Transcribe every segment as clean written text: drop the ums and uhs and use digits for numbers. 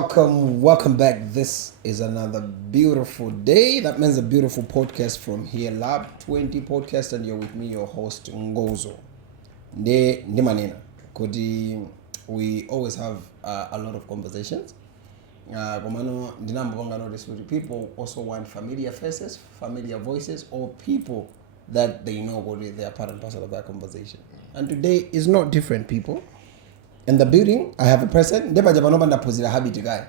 Welcome back. This is another beautiful day. That means a beautiful podcast from here, Lab 20 Podcast, and you're with me, your host, Ngozo. Manina. We always have a lot of conversations. People also want familiar faces, familiar voices, or people that they know they are part and parcel of that conversation. And today is not different, people. In the building, I have a person. Ndeba jabanoba ndapozira habit guy.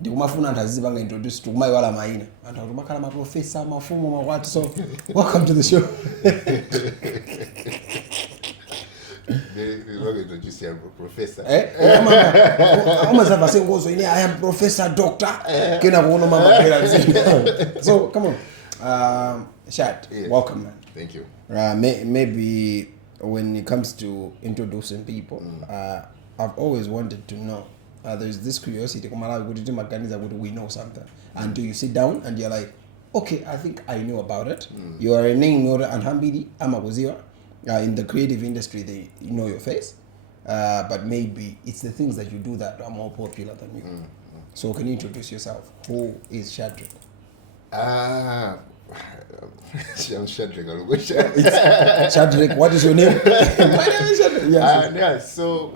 Ndikumafuna ndaziba nga introduce to my wala maina. And automakala ma professor mafumo ma what. So welcome to the show. They will introduce you professor. I am professor doctor. So come on. Shad, yes. Welcome, man. Thank you. Maybe when it comes to introducing people, I've always wanted to know. There's this curiosity. We know something, and do you sit down and you're like, okay, I think I know about it. You are a name, and Hambidi, Amagoziwa. In the creative industry, they know your face, but maybe it's the things that you do that are more popular than you. So, can you introduce yourself? Who is Shadreck? I'm Shadreck Kalukusha. Shadreck, what is your name? My name is Shadreck. Yes. So,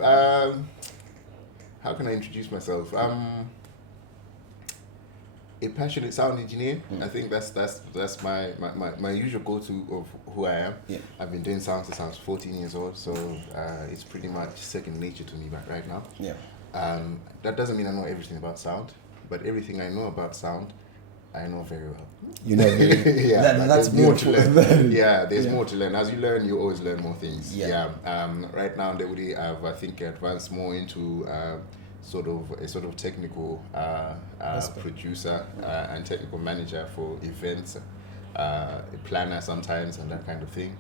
how can I introduce myself? A passionate sound engineer. I think that's my usual go-to of who I am. Yeah. I've been doing sound since I was 14 years old, so it's pretty much second nature to me right now. Yeah. That doesn't mean I know everything about sound, but everything I know about sound, I know very well. You know, yeah, that's more to learn. Yeah, there's more to learn. As you learn, you always learn more things. Yeah. Right now, I've I think advanced more into sort of technical producer and technical manager for events, a planner sometimes, and that kind of thing.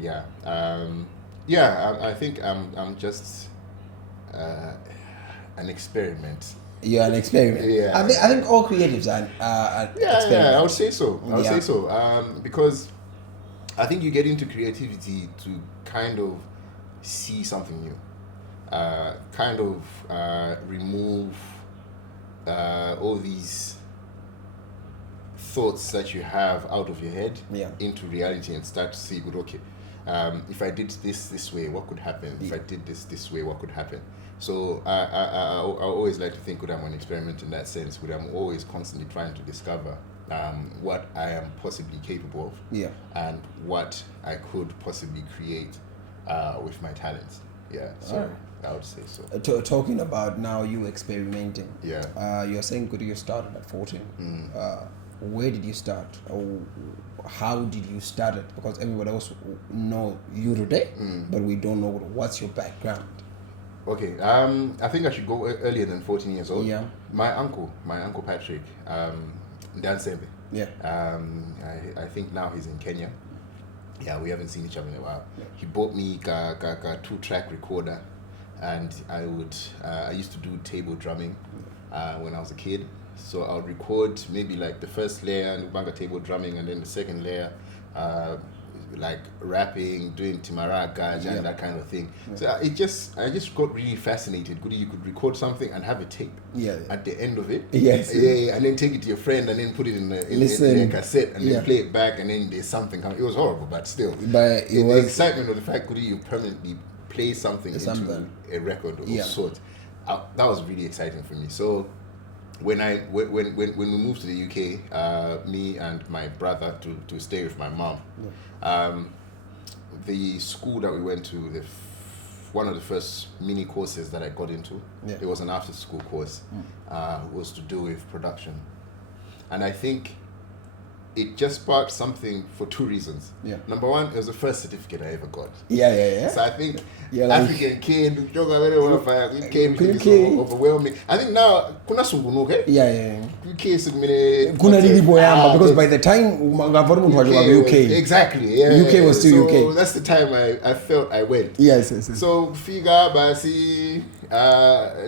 Yeah. I think I'm just an experiment. You're an experiment. Yeah. I think all creatives are experiments. Yeah, I would say so. Because I think you get into creativity to kind of see something new. Remove all these thoughts that you have out of your head into reality and start to see, good, okay, if I did this way, what could happen? If I did this way, what could happen? So I always like to think that I'm an experiment in that sense, where I'm always constantly trying to discover what I am possibly capable of, and what I could possibly create with my talents. Yeah, so I would say so. Talking about now you experimenting. Yeah. You're saying you started at 14. Where did you start? How did you start it? Because everybody else know you today, but we don't know what's your background. Okay, I think I should go earlier than 14 years old. Yeah. My uncle Patrick, Dan Sembe. Yeah. I think now he's in Kenya. Yeah, we haven't seen each other in a while. Yeah. He bought me a 2-track recorder, and I used to do table drumming when I was a kid. So I would record maybe like the first layer and banga table drumming, and then the second layer, like rapping, doing timaraga and that kind of thing. So I just got really fascinated. You could record something and have a tape at the end of it. Yes. Yeah, and then take it to your friend and then put it in a cassette and then play it back, and then there's something coming. It was horrible, but still. But the excitement of the fact that you permanently play something into a record of sort, that was really exciting for me. So when we moved to the UK, me and my brother to stay with my mom, the school that we went to, one of the first mini courses that I got into, it was an after school course, was to do with production. And I think it just sparked something for two reasons. Yeah. Number one, it was the first certificate I ever got. Yeah. So I think African kid, it came to this overwhelming. I think now, kuna sungunuke. Yeah. Kuna because by the time UK. Exactly. Yeah. UK was still UK. So that's the time I felt I went. Yes. So Figa, Basi,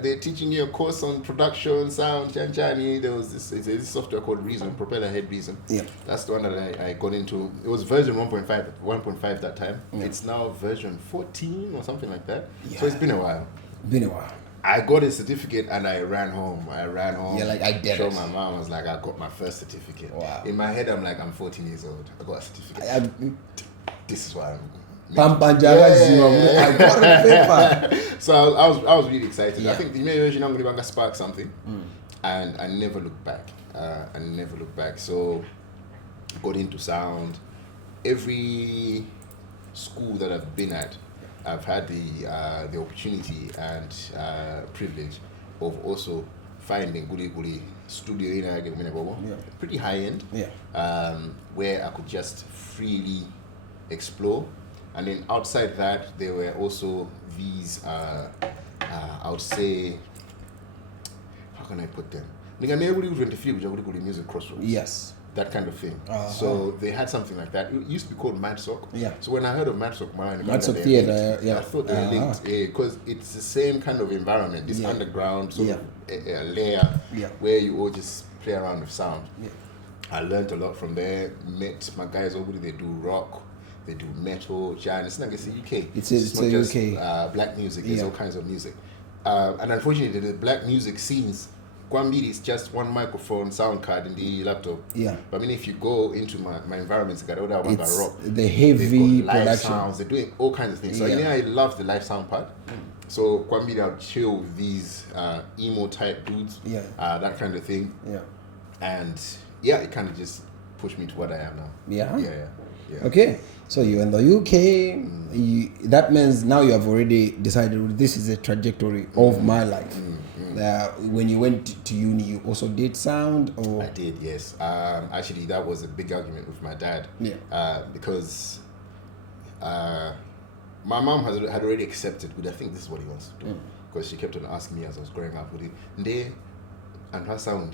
they're teaching you a course on production, sound, Chanchani. There was this software called Reason, Propeller Head Reason. Yeah. That's the one that I got into. It was version 1.5 that time. Yeah. It's now version 14 or something like that. Yeah. So it's been a while. I got a certificate and I ran home. You're like, I did Showed it. my mom. I was like, I got my first certificate. Wow. In my head, I'm like, I'm 14 years old. I got a certificate. This is why I'm. I got a paper. So I was really excited. Yeah. I think the version I'm going to spark something, and I never looked back. So got into sound. Every school that I've been at, I've had the opportunity and privilege of also finding guli studio in pretty high end, where I could just freely explore. And then outside that, there were also these, I would say, how can I put them? Music crossroads. Yes. That kind of thing. So they had something like that. It used to be called Madsock. Yeah. So when I heard of Madsock Theatre, I thought they were linked because it's the same kind of environment. This underground sort of a layer where you all just play around with sound. Yeah. I learned a lot from there. Met my guys over there. They do rock. They do metal, jazz. It's not just the UK. It's not just UK. Black music. There's all kinds of music. And unfortunately, the black music scenes, Kwambiri is just one microphone, sound card in the laptop. Yeah. But I mean, if you go into my environments, got all that one by rock. The heavy production. Live sounds. They're doing all kinds of things. So I love the live sound part. So Kwambiri, I'll chill with these emo type dudes. That kind of thing. Yeah. And it kind of just pushed me to what I am now. Yeah. Okay. So you're in the UK. That means now you have already decided this is a trajectory of my life. When you went to uni, you also did sound, or I did, yes. Actually, that was a big argument with my dad. Because my mom had already accepted. But I think this is what he wants to do, because she kept on asking me as I was growing up. And her sound,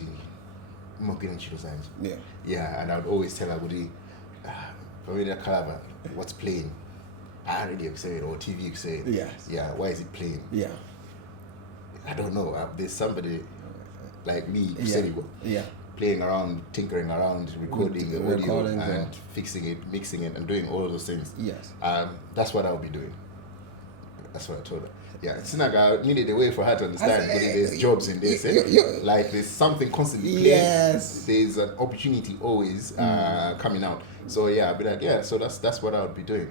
and I would always tell her, what's playing? I radio say it or TV say it. Yeah. Why is it playing? I don't know. There's somebody like me, playing around, tinkering around, recording the audio and fixing it, mixing it, and doing all of those things. That's what I'll be doing. That's what I told her. It's like I needed a way for her to understand. But there's jobs in this, like there's something constantly playing. There's an opportunity always coming out. So I'll be like, so that's what I would be doing.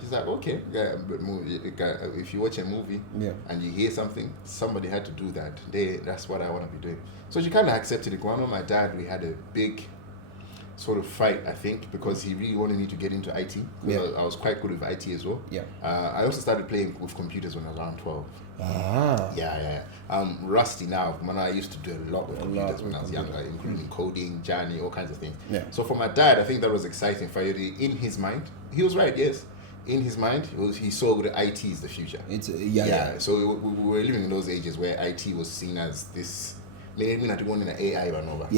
She's like, okay, but if you watch a movie and you hear something, somebody had to do that. That's what I want to be doing. So she kind of accepted it. When I met my dad, we had a big sort of fight, I think, because he really wanted me to get into IT. I was quite good with IT as well. I also started playing with computers when I was around 12. I'm rusty now. When I used to do a lot with computers when I was younger, including coding, Journey, all kinds of things. So for my dad, I think that was exciting. For in his mind, he was right. Yes, in his mind, he saw that IT is the future. So we were living in those ages where IT was seen as this. Maybe not going in an AI run over.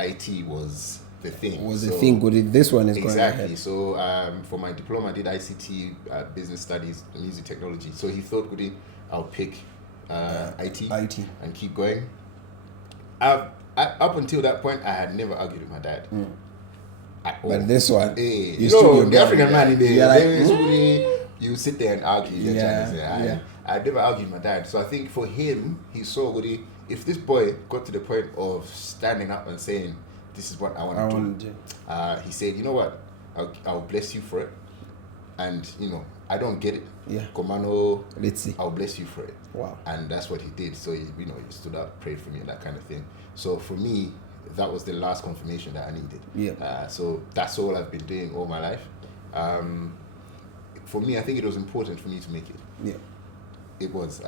IT was the thing. This one is exactly. Going ahead. So for my diploma, I did ICT, business studies, music technology. So he thought, I'll pick IT and keep going. Up until that point, I had never argued with my dad. But this one, the African man in there, you sit there and argue. I never argued with my dad. So I think for him, he saw if this boy got to the point of standing up and saying, this is what I want to do. He said, you know what, I'll bless you for it. And, I don't get it. Komano, let's see. I'll bless you for it. Wow. And that's what he did. So, he stood up, prayed for me and that kind of thing. So for me, that was the last confirmation that I needed. So that's all I've been doing all my life. For me, I think it was important for me to make it. It was.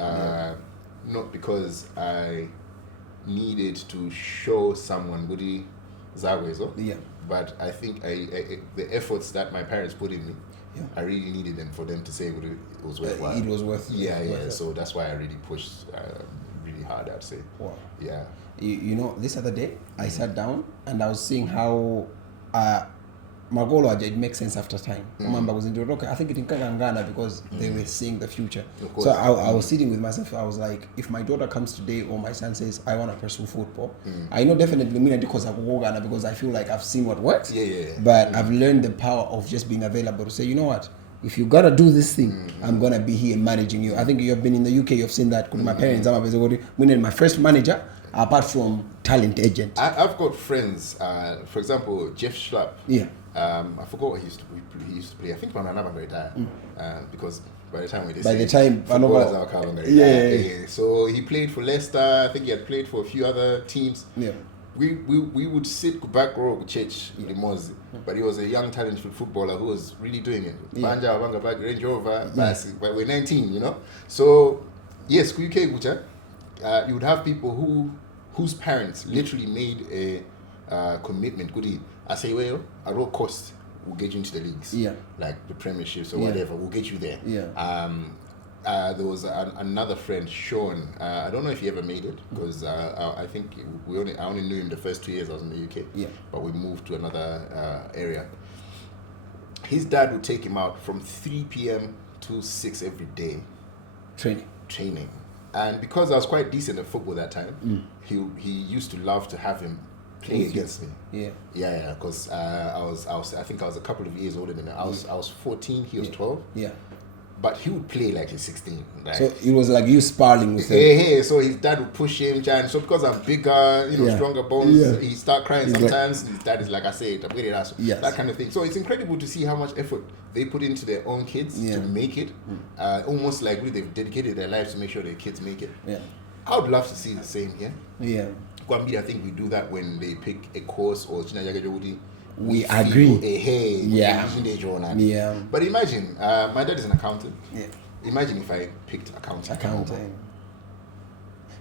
Not because I needed to show someone Woody Zagwezo, but I think the efforts that my parents put in me, I really needed them for them to say it was worthwhile. It was worth it. So that's why I really pushed really hard, I'd say. Wow. Yeah. This other day, I sat down and I was seeing how Magolo, it makes sense after time. Was into I think it in Kagangana because they were seeing the future. So I was sitting with myself. I was like, if my daughter comes today or my son says, I want to pursue football, I know definitely because I feel like I've seen what works. But I've learned the power of just being available to say, you know what, if you gotta do this thing, I'm gonna be here managing you. I think you've been in the UK, you've seen that. My parents, my first manager, apart from talent agent. I've got friends, for example, Jeff Schlapp. Yeah. I forgot what he used to play. I think Banana retired because by the time footballers are coming. Yeah. So he played for Leicester. I think he had played for a few other teams. Yeah. We would sit back row with Church but he was a young talented footballer who was really doing it. Banja, Wanga back, Range Rover, but we're 19, you know. So yes, UK Gucha, you would have people whose parents literally made a commitment. I say, well, at all cost, we'll get you into the leagues. Yeah. Like the premierships or whatever, we'll get you there. Yeah. There was another friend, Sean. I don't know if he ever made it because I think I only knew him the first 2 years I was in the UK. Yeah. But we moved to another area. His dad would take him out from 3 p.m. to 6 every day. Training. And because I was quite decent at football that time, he used to love to have him play against me. Yeah. Because I think I was a couple of years older than him. I was 14. He was 12. Yeah. But he would play like he's 16. Like, so it was like you sparring with him. Yeah. So his dad would push him, and so because I'm bigger, stronger bones, he start crying sometimes. His dad is like, I say it, I'm getting that. Yes. That kind of thing. So it's incredible to see how much effort they put into their own kids to make it. Almost like they've dedicated their lives to make sure their kids make it. Yeah. I would love to see the same here. Yeah. Kwambi, I think we do that when they pick a course or we agree. Yeah. But imagine, my dad is an accountant. Yeah. Imagine if I picked accounting.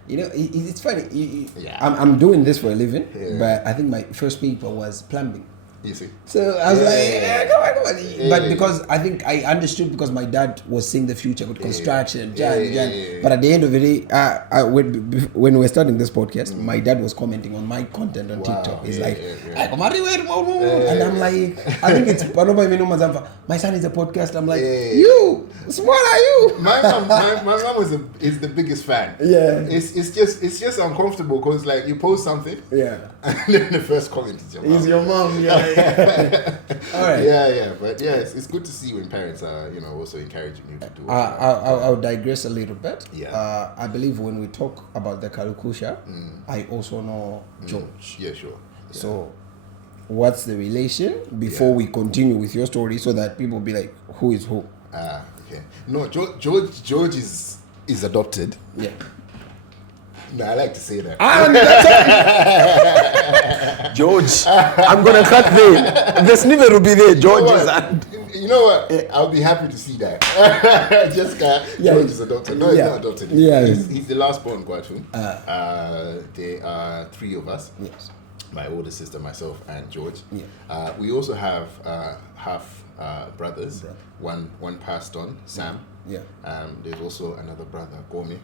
You know, it's funny. I'm doing this for a living, but I think my first paper was plumbing. You see. So I was come on. But because I think I understood because my dad was seeing the future with construction, But at the end of the day, when we were starting this podcast, my dad was commenting on my content on TikTok. He's like, and I'm like, I think it's my son is a podcast. I'm like, you, smart are you? My mom is the biggest fan. Yeah. It's just uncomfortable because like you post something. Yeah. And then the first comment is your mom. Is your mom, All right. Yeah. But it's good to see when parents are, also encouraging you to do it. I'll digress a little bit. Yeah. I believe when we talk about the Kalukusha, I also know George. Yeah, sure. Yeah. So, what's the relation before we continue with your story so that people be like, who is who? Okay. No, George is adopted. Yeah. No, I like to say that. George, I'm gonna cut there. The snippet will be there. George You know what? I'll be happy to see that. George is adopted. No, he's not adopted. He's the last born, Kwatu. There are 3 of us. Yes. My older sister, myself, and George. Yeah. We also have half brothers. One passed on, Sam. Yeah. There's also another brother, Gomi,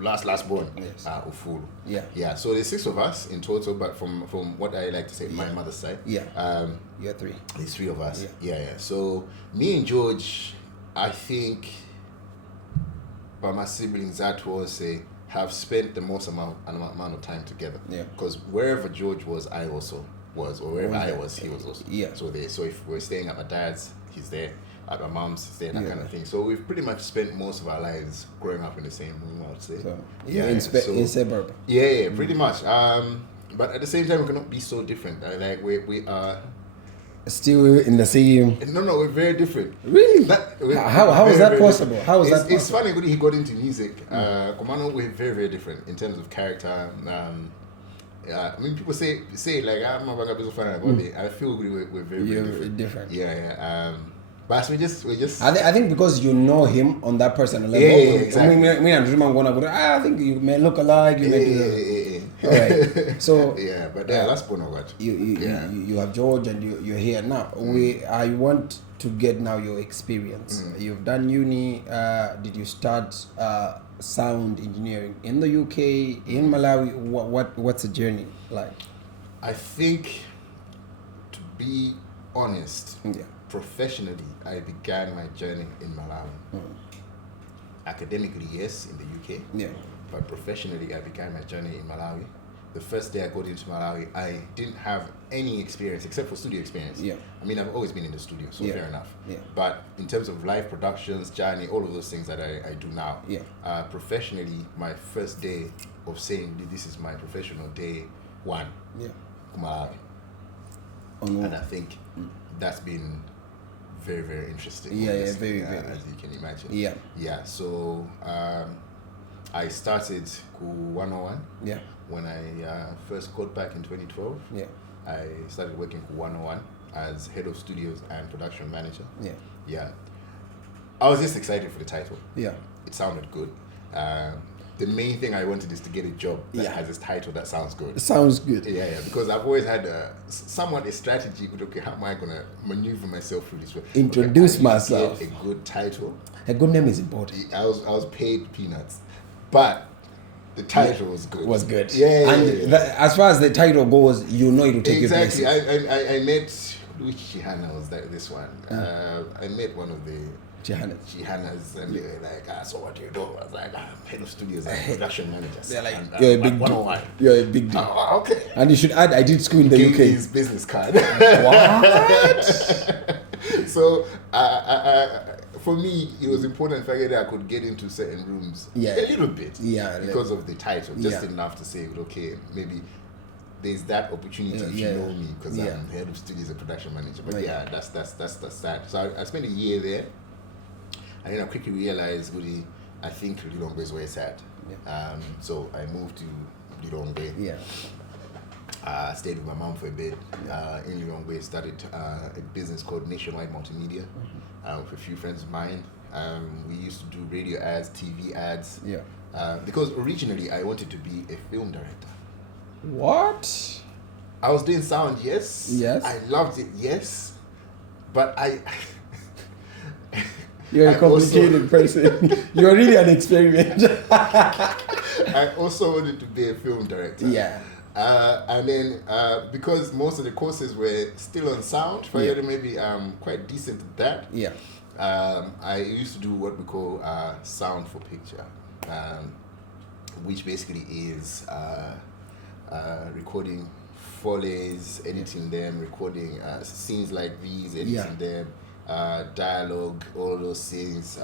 last born, Ufulu. Yeah. Yeah. So there's 6 of us in total, but from what I like to say, my mother's side. Yeah. You're 3. There's 3 of us. Yeah. So me and George, I think, by my siblings, that was have spent the most amount of time together. Yeah. Because wherever George was, I also was, or wherever I was, he was also. Yeah. So if we're staying at my dad's, he's there. At my mom's, he's there, that kind of thing. So we've pretty much spent most of our lives growing up in the same room, I would say. So, inseparable. Yeah, pretty much. But at the same time, we cannot be so different. Like we are still in the same. No, we're very different. Really? How is that possible? How is that possible? It's funny when he got into music. Komano, we're very, very different in terms of character. I mean, people say like I'm a bagabizo fan about it. I feel we're very, very different. Yeah. But we just. I think because you know him on that personal level. Yeah, exactly. I think you may look alike. You may do. All right. So. Yeah, but that's one of what. You have George and you're here now. I want to get now your experience. You've done uni. Did you start sound engineering in the UK, in Malawi? What's the journey like? I think, to be honest. Yeah. Professionally, I began my journey in Malawi. Academically, yes, in the UK. Yeah. But professionally, I began my journey in Malawi. the first day I got into Malawi, I didn't have any experience except for studio experience. Yeah. I mean, I've always been in the studio, so Yeah. fair enough. Yeah. But in terms of live productions, journey, all of those things that I do now, Yeah. Professionally, my first day of saying this is my professional day one, Yeah. Malawi. On And I think that's been very, very interesting. Yeah, honestly, very. as you can imagine. Yeah. Yeah, so I started Ku 101 Yeah. when I first got back in 2012. Yeah. I started working Ku 101 as head of studios and production manager. Yeah. Yeah. I was just excited for the title. Yeah. It sounded good. The main thing I wanted is to get a job that Yeah. has this title that sounds good. It sounds good. Yeah, because I've always had somewhat a strategy, but okay, how am I going to maneuver myself through this way? Introduce Okay, I need to myself. get a good title. A good name is important. I was paid peanuts, but the title was good. Was good. Yeah. And as far as the title goes, you know it will take Exactly. you places. I met which Chihana was that this one. I met one of the Chihanas, and they were like, so what do you do? I was like, I'm head of studios and production manager. They're like, and, you're a big deal. 101. You're a big deal. Oh, okay. And you should add, I did school in the Gave me UK. his business card. What? So for me, it was important that I could get into certain rooms Yeah. a little bit, Yeah, because of the title, just Yeah. enough to say, okay, maybe there's that opportunity if Yeah. you know me, because Yeah. I'm head of studios and production manager. But Right. yeah, that's that. So I spent a year there, and then I quickly realized, really, I think Lilongwe is where it's at. Yeah. So I moved to Lilongwe. Yeah. Stayed with my mom for a bit. In Lilongwe, started a business called Nationwide Multimedia with a few friends of mine. We used to do radio ads, TV ads. Yeah. Because originally I wanted to be a film director. What? I was doing sound, yes. Yes. I loved it, yes. But You're a I also- complicated person. You're really an experiment. I also wanted to be a film director. Yeah. And then because most of the courses were still on sound, Yeah. maybe quite decent at that. Yeah. I used to do what we call sound for picture, which basically is recording follies, editing them, recording scenes like these, editing them, dialogue, all those things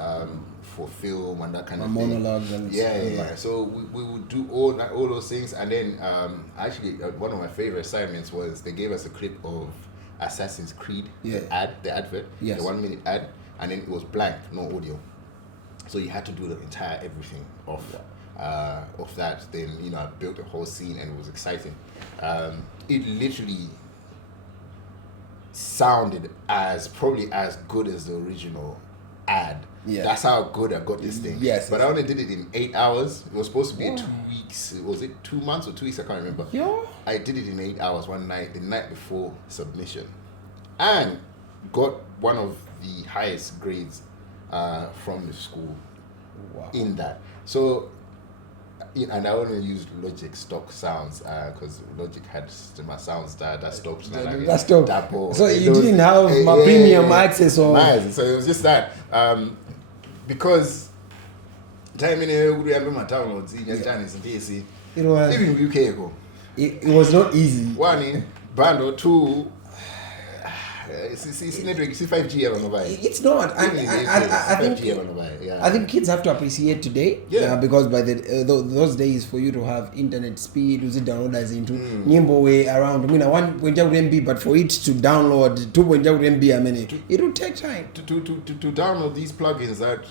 for film and that kind of thing. Monologues and Yeah. So we would do all those things, and then actually one of my favorite assignments was they gave us a clip of Assassin's Creed, the advert, Yes. the 1 minute ad, and then it was blank, no audio. So you had to do the entire everything of that. Then I built a whole scene, and it was exciting. It literally sounded probably as good as the original ad. Yeah. That's how good I got this thing. Yes. But I only did it in 8 hours. It was supposed to be 2 weeks. Was it 2 months or 2 weeks? I can't remember. Yeah. I did it in 8 hours one night, the night before submission, and got one of the highest grades from the school in that. So, and I only used Logic stock sounds because Logic had my sounds that stopped. That's dope. So you didn't have my premium access or nice. So it was just that because time in my downloads it was even UK go. It was not easy. One bando, two. See network, see 5G ever no buy. It's not. I think 5G ever no buy. Yeah. I think kids have to appreciate today. Yeah. Because by those days, for you to have internet speed, use it download as into Nimbo way around. I mean, 1 MB, but for it to download 2 MB, I mean, it will take time. To download these plugins that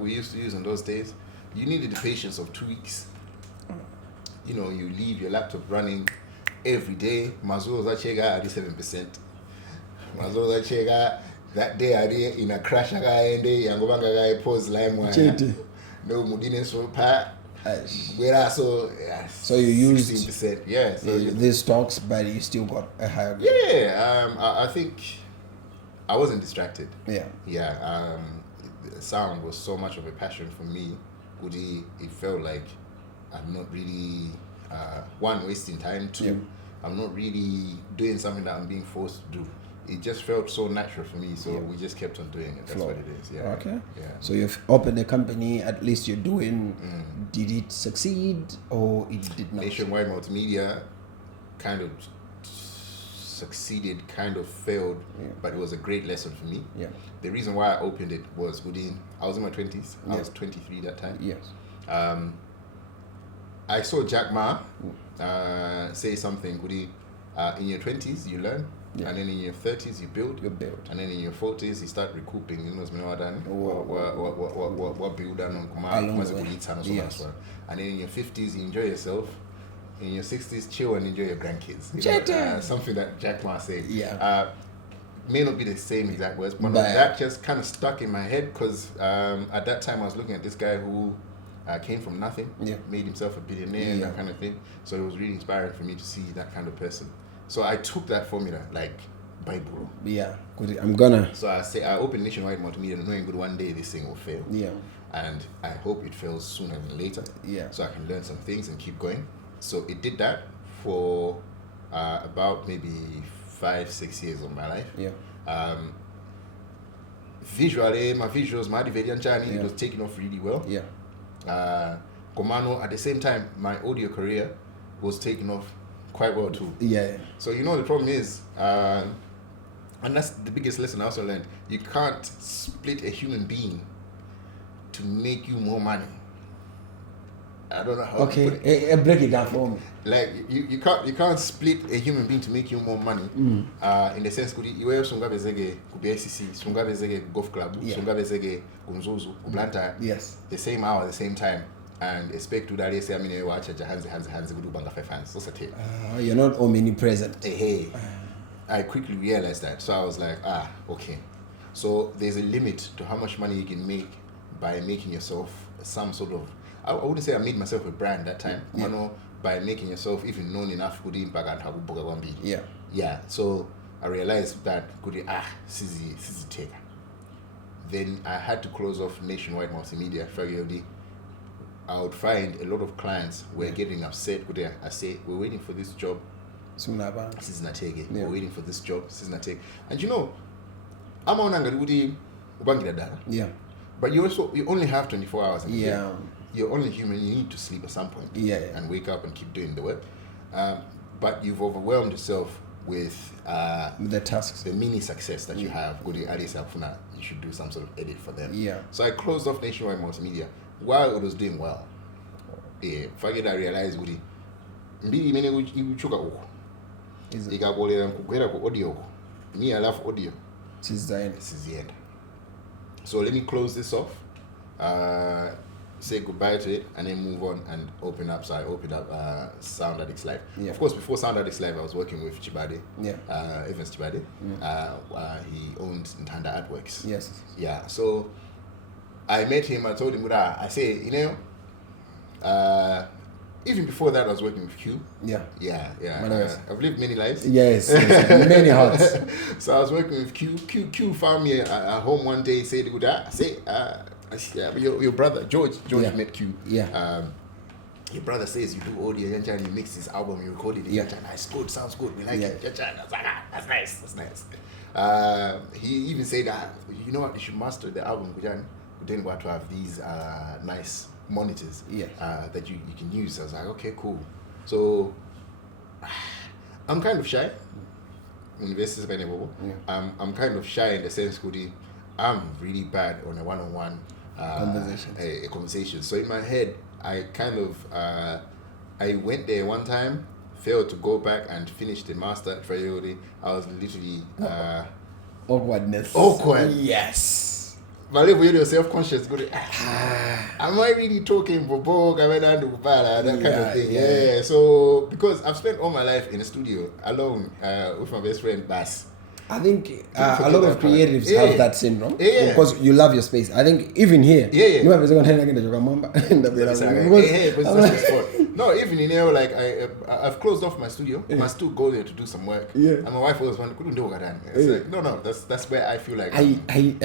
we used to use in those days, you needed the patience of 2 weeks. You leave your laptop running every day. Mazuo Zachega 87%. Mazuo Zachega that day I did in a crash and Yangobanga guy pause lime one. No Mudine so pa. So you used 16%. Yeah. So these stocks, but you still got a higher grade. Yeah. I think I wasn't distracted. Yeah. Yeah. Sound was so much of a passion for me. It felt like I'm not really one, wasting time. Two, I'm not really doing something that I'm being forced to do. it just felt so natural for me, so we just kept on doing it. That's what it is. Yeah. Okay. Yeah. So you've opened a company. At least you're doing. Did it succeed or it did not? Nationwide Multimedia kind of succeeded, kind of failed, but it was a great lesson for me. Yeah. The reason why I opened it was I was in my 20s. I was 23 that time. Yes. I saw Jack Ma say something. In your 20s you learn, and then in your 30s you build, and then in your 40s you start recouping. You know what build on and then in your 50s you enjoy yourself. In your 60s, chill and enjoy your grandkids. Something that Jack Ma said. May not be the same exact words, but that just kind of stuck in my head because at that time I was looking at this guy who came from nothing, made himself a billionaire, and that kind of thing. So it was really inspiring for me to see that kind of person. So I took that formula like Bible. Yeah, good. I'm gonna. So I opened Nationwide Multimedia knowing good one day this thing will fail. Yeah. And I hope it fails sooner than later. Yeah. So I can learn some things and keep going. So it did that for about maybe 5-6 years of my life. Yeah. Visually, my visuals, my it was taking off really well. Yeah. Komano, at the same time, my audio career was taking off quite well too. Yeah. So the problem is, and that's the biggest lesson I also learned. You can't split a human being to make you more money. I don't know how to put it. Break it down for me. Like you can't split a human being to make you more money. In the sense you have sungabezege kubSCC, sungabezege golf club, sungabezege kumzuzu, kublanta. Yes. The same hour, the same time, and expect to that say I mean watch hands kudu banga 5 hands. So you're not omnipresent. Hey. I quickly realized that. So I was like, okay. So there's a limit to how much money you can make by making yourself some sort of, I wouldn't say I made myself a brand that time. By making yourself even known enough good impact and how good be. Yeah. Yeah. So I realized that Sisi take. Then I had to close off Nationwide Multimedia. I would find a lot of clients were getting upset with it. I say, we're waiting for this job. This is not taking. We're waiting for this job. This is not taking. And I'm on Angarudi Ubangida. Yeah. But you only have 24 hours in a day. You're only human. You need to sleep at some point. And wake up and keep doing the work. But you've overwhelmed yourself with the tasks, the mini success that you have. You should do some sort of edit for them. Yeah. So I closed off Nationwide Multimedia while it was doing well. Forget I realized audio. Me, I love audio. This is the end. So let me close this off, say goodbye to it, and then move on and open up. So I opened up Sound Addicts Live. Yeah. Of course, before Sound Addicts Live, I was working with Chibade, Evans Chibade. He owned Ntanda Artworks. Yes. Yeah. So I met him. I told him, I say, even before that, I was working with Q. Yeah. I've lived many lives. Yes, many hearts. So I was working with Q. Q found me at home one day. Said, I say, your brother George met Q. Yeah. Your brother says you do audio, and you mix this album, you recorded it. Yeah. It's good, sounds good. We like it. I was like, that's nice. He even said, you know what? You should master the album, then what to have these nice monitors that you can use. I was like, okay, cool. So I'm kind of shy. I'm kind of shy in the sense that I'm really bad on a one-on-one conversation. So in my head, I kind of I went there one time, failed to go back and finish the master priority. I was literally awkward. Yes. But if you're self-conscious, am I really talking for that kind of thing? Yeah. So because I've spent all my life in a studio alone with my best friend Bass. I think a lot of creatives have that syndrome because you love your space. I think even here, no, even like I've closed off my studio. I still go there to do some work. Yeah. And my wife was one couldn't do what I done. It's like, no, that's where I feel like I need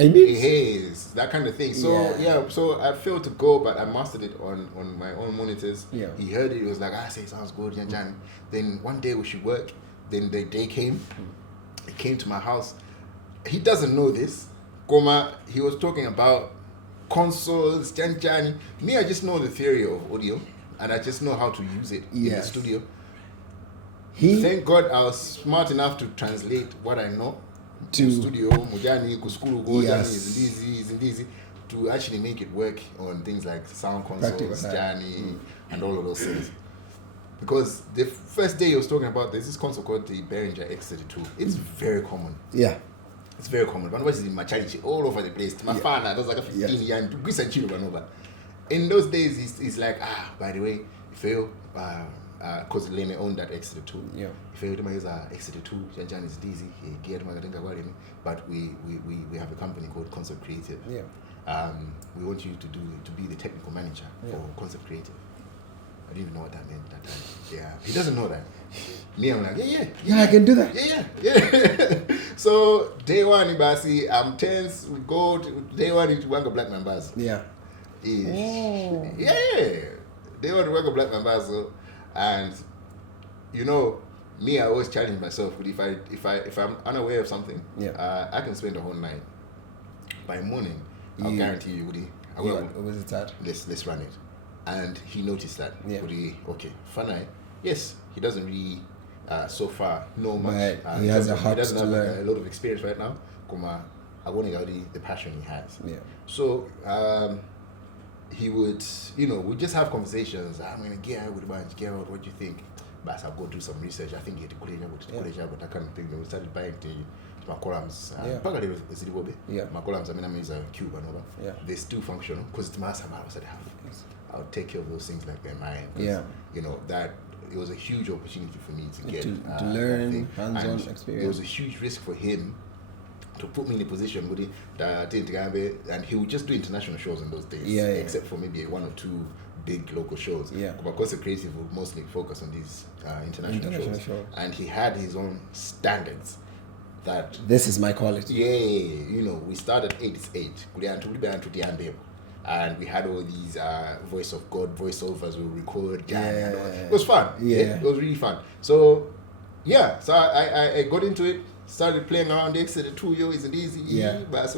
that kind of thing. So so I failed to go, but I mastered it on my own monitors. Yeah. He heard it. He was like, say it sounds good, Jan. Then one day we should work. Then the day came. He came to my house. He doesn't know this. He was talking about consoles, Janjani. Me, I just know the theory of audio, and I just know how to use it in the studio. Thank God I was smart enough to translate what I know to studio, Mujani, Kuskuru, Gojani, to actually make it work on things like sound consoles, Jani, and all of those things. Because the first day he was talking about, there's this console called the Behringer X32. It's very common. Yeah. It's very common. One was in my charity all over the place. My father, that was like a 15 year old. In those days, he's like, by the way, if you because Leme owned that X32. Yeah. If you use X32, Janjan is easy. But we have a company called Concept Creative. Yeah. We want you to be the technical manager for Concept Creative. I didn't even know what that meant that time. Yeah, he doesn't know that. Me, I'm like, yeah, I can do that. Yeah. So day one, Ibasi, I'm tense. We go to day one into Wanga Black Members. Yeah. Yeah. Day one to Wanga Black Members, and me, I always challenge myself. But if I'm unaware of something, I can spend the whole night. By morning, I'll guarantee you, I will. What was it at? Let's run it. And he noticed that. Yeah. Okay, Fanai, yes, he doesn't really so far know much. Right. He has a heart he doesn't to have learn. a lot of experience right now. I want to the passion he has. Yeah. So he would, we just have conversations. I'm going to get out with a bunch, get out, what do you think? But I'll go do some research. I think he had to college, but I can't think. We started buying my columns. My columns, is a cube and over. They still functional because it's massive. I'll take care of those things like they're mine. That it was a huge opportunity for me to get to learn hands-on experience. It was a huge risk for him to put me in a position with and he would just do international shows in those days, except for maybe one or two big local shows. Because the creative would mostly focus on these international shows, and he had his own standards. That this is my quality. We started 88. And we had all these voice of God voiceovers we record. It was fun. It was really fun. So I got into it, started playing around the X32. Isn't easy. But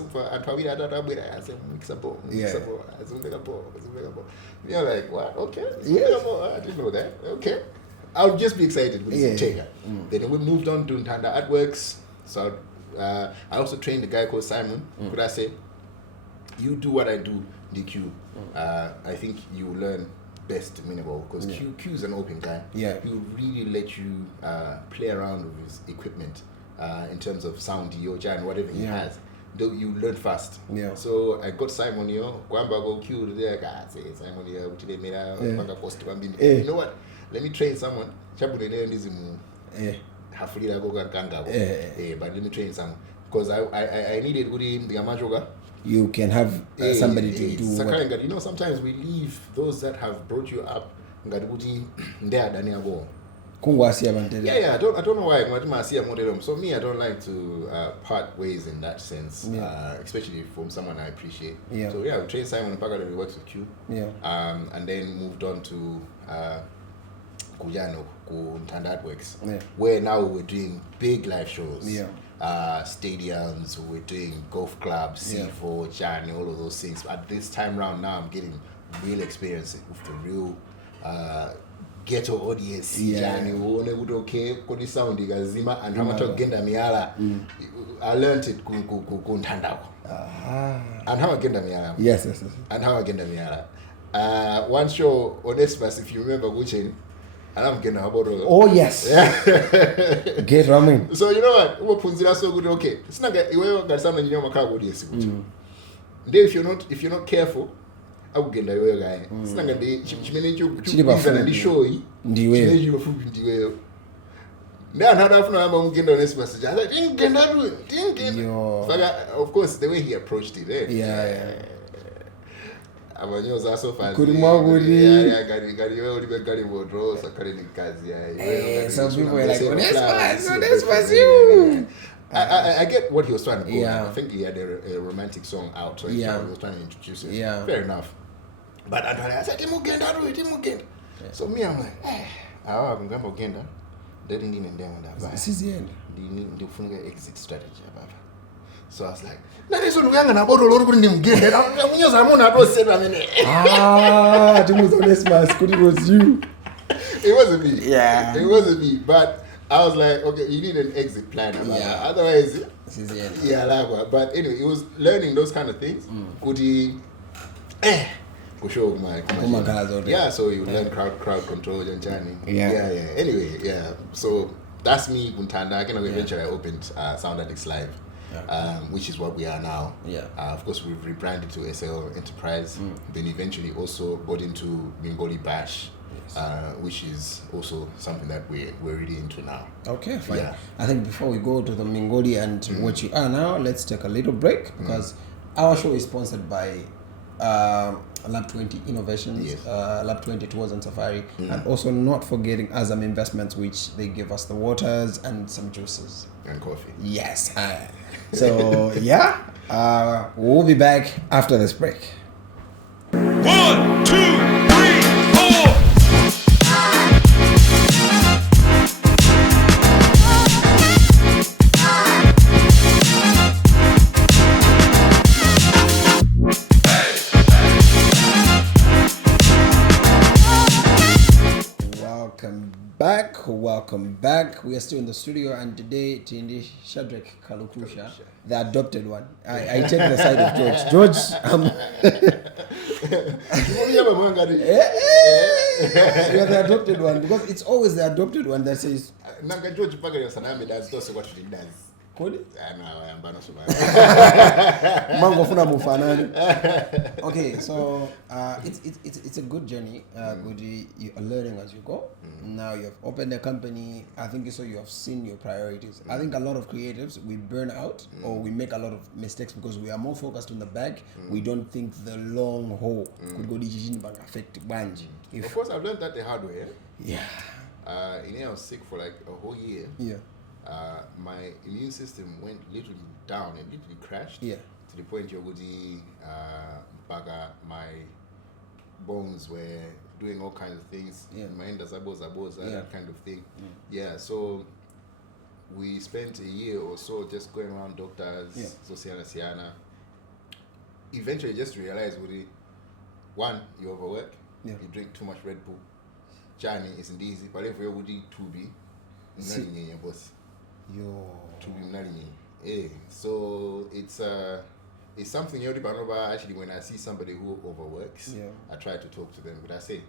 you're like, what? Okay. I didn't know that. Okay. I'll just be excited with this Tega. Then we moved on to Ntanda Artworks. So I also trained a guy called Simon. Could I say, you do what I do, DQ. I think you learn best minimal because Q is an open guy. He will really let you play around with his equipment in terms of sound, and whatever he has. You learn fast. So I got Simon here. Go Q there. Say Simon here. You know what? Let me train someone. But let me train someone because I needed the you can have somebody to do what... sometimes we leave those that have brought you up. I don't know why. So me, I don't like to part ways in that sense, especially from someone I appreciate. So we trained Simon and Pagada, we worked with Q. And then moved on to Kujano, Ntanda Artworks, where now we're doing big live shows. Stadiums, we're doing golf clubs, C4, Johnny, all of those things. At this time round now, I'm getting real experience with the real ghetto audience. Johnny, okay, kodi sound igazima, and how much genda miala. I learned it Ntanda. And how agenda miala. Yes. And how agenda miala. One show on Espas, if you remember, Gucci. I'm getting about oh yes. Get ramming. So you know what? We're so good. Okay. It's not that you got something in your audience. If you're not careful, I will get the guy. It's not that they show you. Then I'm getting on this message. I like didn't get that. Of course, the way he approached it. Abanyoza so fast. Kuri maguri. Some people were like, this was you. I get what he was trying to go. I think he had a romantic song out, so he was trying to introduce it. Fair enough. But I said, Timugenda. So me, I'm like, I'm going to Genda. This is the end. the exit strategy. So I was like, "No, this one we are gonna about a lot of them get it. I'm just not say I mean." To be honest, man, it was you. It wasn't me. Yeah. It wasn't me. But I was like, okay, you need an exit plan. Yeah. Otherwise, but anyway, it was learning those kind of things. Could he? Yeah, so you learn crowd control and journey. Yeah. Anyway, yeah. So that's me, Guntanda. Eventually I opened Sound Addicts Live, which is what we are now. Of course, we've rebranded to SL Enterprise. Then eventually also got into Mingoli Bash, which is also something that we're really into now. Okay, fine. Yeah. I think before we go to the Mingoli and what you are now, let's take a little break because our show is sponsored by Lab 20 Innovations, Lab 20 Tours and Safari, and also not forgetting Azam Investments, which they give us the waters and some juices. And coffee. Yes. So, we'll be back after this break. 1, 2, 3, 4. Welcome back. We are still in the studio, and today Tindi Shadreck Kalukusha, the adopted one. I take the side of George. You are the adopted one because it's always the adopted one that says. Okay, so it's a good journey. You are learning as you go. Now you have opened a company. I think so. You have seen your priorities. I think a lot of creatives we burn out or we make a lot of mistakes because we are more focused on the back. We don't think the long haul could go affect banj. Of course, I've learned that the hard way. Yeah. I was sick for like a whole year. Yeah. My immune system went literally down and literally crashed. Yeah. To the point my bones were doing all kinds of things. Yeah. My that kind of thing. Yeah. So we spent a year or so just going around doctors, Siana. Eventually just realized one, you overwork, you drink too much Red Bull. Journey isn't easy, but if we would eat 2B, boss. To be so it's something actually when I see somebody who overworks, I try to talk to them, but I say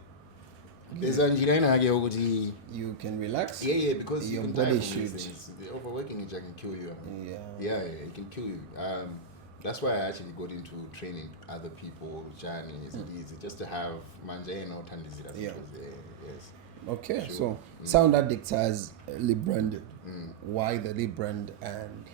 you can relax. Yeah, because your you can body should. The overworking can kill you. It can kill you. That's why I actually got into training other people. Journey isn't easy, just to have manjana or tandizira. Yes. Okay, sure. So Sound Addicts has rebranded. Why the rebrand and?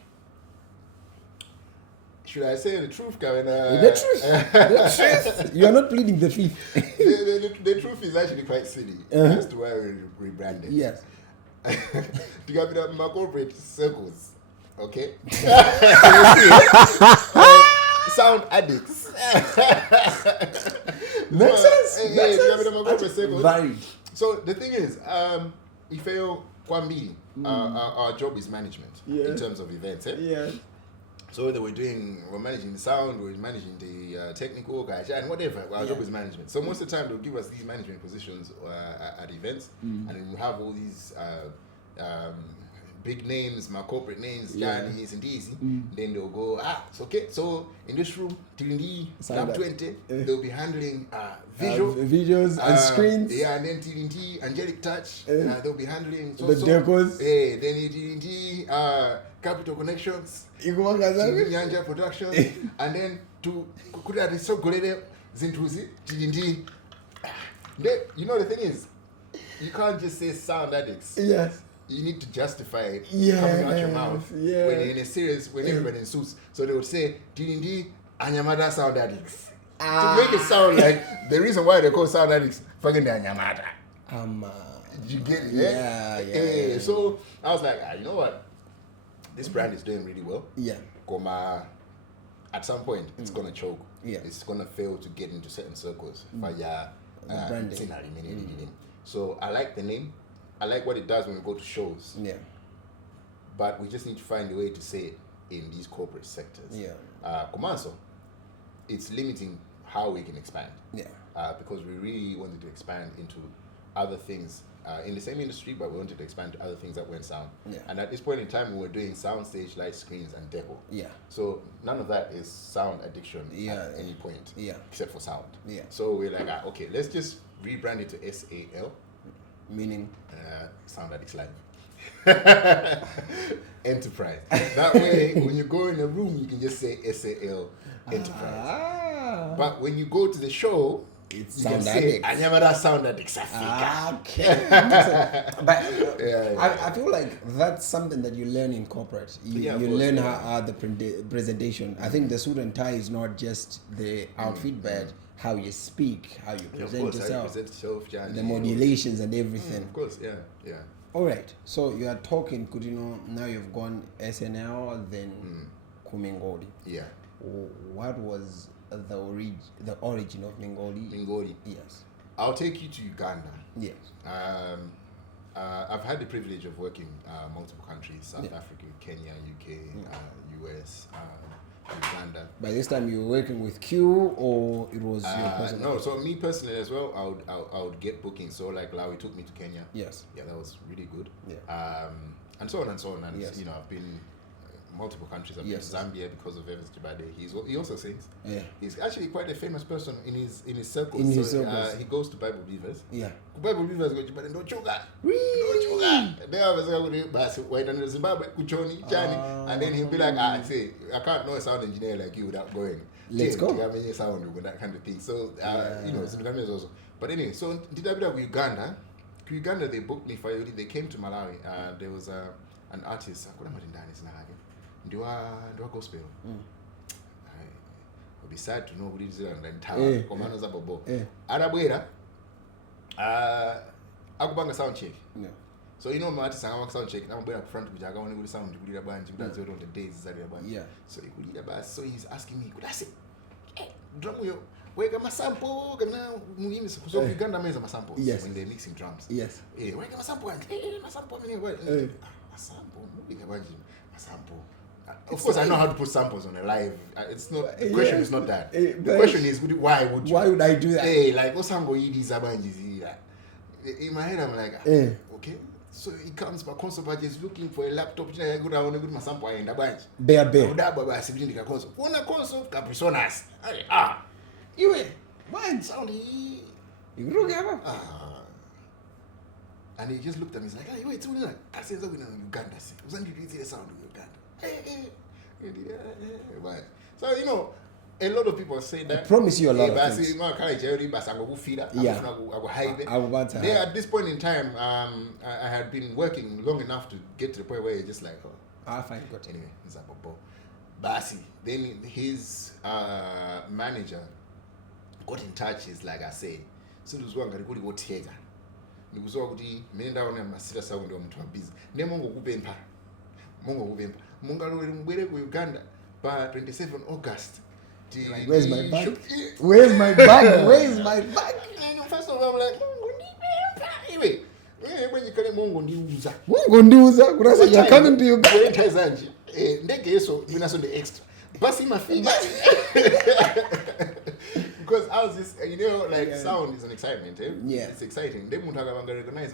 Should I say the truth, Kevin? The truth. You are not pleading the fifth. the truth is actually quite silly as to why we rebranded. Yes. To get up my corporate circles, okay? Sound Addicts. Makes sense. Varied. So the thing is, our job is management in terms of events. So whether we're managing the sound, we're managing the technical guys, and whatever, our job is management. So most of the time they'll give us these management positions at events, and then we have all these big names, my corporate names, Johnny, isn't easy. Then they'll go, it's okay. So in this room, Tilindi, Lab 20, they'll be handling visuals and screens. Yeah, and then Tilindi, Angelic Touch, they'll be handling the decors. Then Tilindi, Capital Connections, Nyanja Productions, and then to Kuda so Golede Zintuzi, Tilindi. You know the thing is, you can't just say Sound Addicts. Yes. You need to justify it coming out your mouth when you're in a serious, when everybody in suits. So they would say, Tilindi, Anyamada Sound Addicts. To make it sound like the reason why they call Sound Addicts, fucking the Anyamada. You get it? Yeah. So I was like, you know what? This brand is doing really well. Yeah. At some point, it's going to choke. Yeah. It's going to fail to get into certain circles. Branding. So I like the name. I like what it does when we go to shows. Yeah. but we just need to find a way to say it in these corporate sectors. Komanso, it's limiting how we can expand. Because we really wanted to expand into other things in the same industry, but we wanted to expand to other things that weren't sound. And at this point in time, we were doing soundstage, light screens, and deco. So none of that is sound addiction at any point, except for sound. So we're like, okay, let's just rebrand it to SAL. Meaning? Sound Addicts Live. Enterprise. That way, when you go in a room, you can just say SAL Enterprise. But when you go to the show, it's you Sound can say, Addicts. I never that Sound Addicts Africa. Okay. But I feel like that's something that you learn in corporate. You learn how the presentation. I think the suit and tie is not just the outfit, but how you speak, how you present yourself, the modulations and everything. Of course, yeah. All right. So you are talking, could you know, now you've gone SNL, then Mingoli. Yeah. What was the origin of Mingoli? Mingoli. Yes. I'll take you to Uganda. Yes. I've had the privilege of working multiple countries: South Africa, Kenya, UK, US, Uganda. By this time, you were working with Q, or it was your personal? No, so me personally as well, I would get bookings. So like Lawi took me to Kenya. Yes. Yeah, that was really good. Yeah. And so on and so on. And yes. I've been multiple countries. I've been to Zambia because of Evans Jibade. He also sings. Yeah. He's actually quite a famous person in his circles. In his circles. He goes to Bible believers. Yeah. Bible believers go Jibade, don't chuga. Don't chuga. They always go but white and Zimbabwe, Kuchoni, Chani. And then he'll be like, I can't know a sound engineer like you without going. Let's go. Sound with that kind of thing. So Zimbabwe is also. But anyway, so did I with Uganda? Uganda, they booked me for they came to Malawi. There was an artist, I couldn't imagine his name. Do I gospel? I'll be sad to know who it is and tower. Commando Zabobo. Arabwera. Akubanga sound check. Yeah. So my artist sang sound check. I'm going up front with Jaga on the sound. You could have that's on the days. Yeah. So he could hear bass. So he's asking me, could I say, drum yo, where got my sample? So Uganda makes my samples when they're mixing drums. Yes. Where got my sample? My sample. My sample. Moving about my sample. Of course, I know how to put samples on a live. It's not the question is not that. The question is, why would you? Why would I do that? Like what's go eat these in my head, I'm like, okay. So he comes back, console is looking for a laptop. I go down, my sample in the bunch. Bare. Baba sibling the console. One console, Caprisonas. You why sound he? You look at him. And he just looked at me. He's like, hey, wait, so I said, I'm in Uganda. Wasn't you see the sound of Uganda? So a lot of people say that. I promise you a lot of things. There at this point in time, I had been working long enough to get to the point where it's just like, I find good. Anyway, it's a bobo. Basi. Then his manager got in touch. He's like, I say, so this one got to go take. Nikuzwa kuti menda ona masira sound wa mtu wa busy ne Mungu kupempa mungalole mbwere ku Uganda pa 27 August. Like, where's my bag? Where's my bag? Where's my bag? First of all, I'm like, anyway, when you call him Mungu ndiuza kurasa you're coming to Uganda zanji ndege yeso minaso the extra basi mafiga. Because I was just, sound is an excitement. Yeah. It's exciting. They won't recognize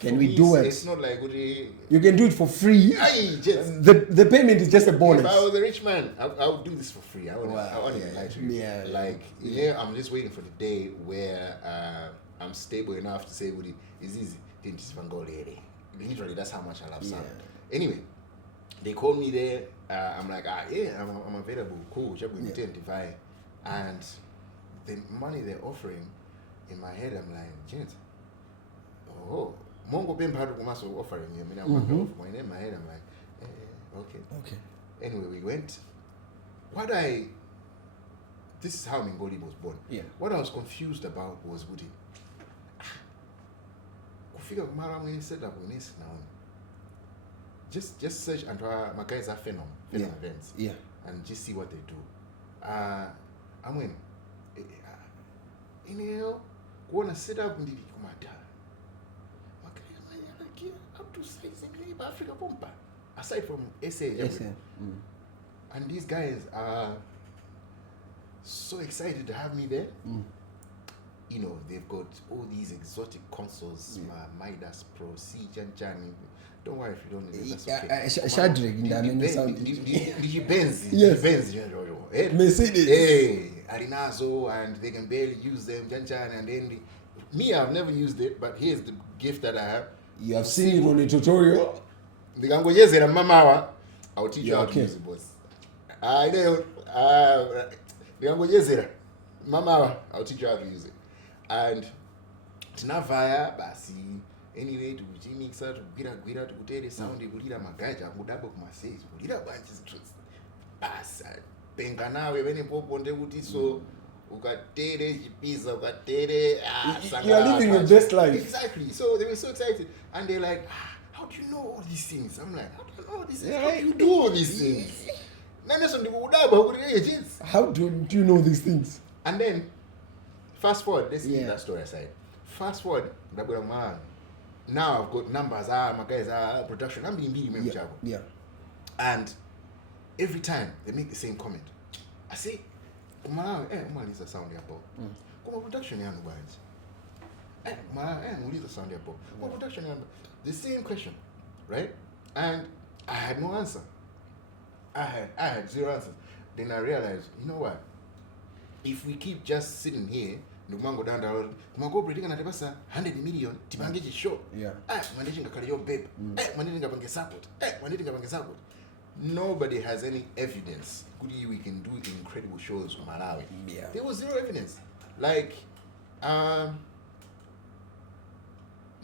Can we do it? It's not like you can do it for free. The payment is just a bonus. If I was a rich man, I would do this for free. I wouldn't even lie to you. Yeah. I'm just waiting for the day where I'm stable enough to say, it's easy. Literally, that's how much I love sound. Anyway, they called me there. I'm like, I'm available. Cool. And the money they're offering, in my head, I'm like, Janet, Mongo Bim had offering me. In my head, I'm like, okay. Anyway, we went. This is how Mingoli was born. Yeah. What I was confused about was Woody. Kufika kumara mwe set up on this now. Just search and my guys are Phenom events. Yeah. And just see what they do. I mean, go and set up in the commander. to say Africa Pompa. Aside from SA. And these guys are so excited to have me there. You know, they've got all these exotic consoles, Midas Pro, C, Janjani. Don't worry if you don't know. That's okay. Shadreck in the Benz. Yes. Benz, Mercedes. Hey, Arinazo, and they can barely use them, Janjani, and then me, I've never used it, but here's the gift that I have. You have seen it on a tutorial. The gango yezera mama, I'll teach you how to use it, boss. I know. The gango yezera mama, I'll teach you how to use it. And tinavaya basi anyway to mixa to gwira to kutere sound kulira magaja kudabo kumasezi kulira banchi truths basi penga nawe vene popo ndekuti so ukatere chipiza ukatere you are living your best life. Exactly. So they were so excited and they're like, how do you know all these things? I'm like, how do you know all these things? How do you do all these things? How do you know these things? And then fast forward, let's leave that story aside. Fast forward, now I've got numbers, my guys are production. I'm being really yeah. And every time they make the same comment, I say, is a sound airport. Come production yan is a sound airport. Come production yan. The same question, right? And I had no answer. I had zero answers. Then I realized, you know what? If we keep just sitting here, go down the road, go breeding and 100 million, Tibangi show. Yeah. Managing a career babe. Managing a support. Nobody has any evidence. We can do incredible shows from Malawi. Yeah. There was zero evidence. Like,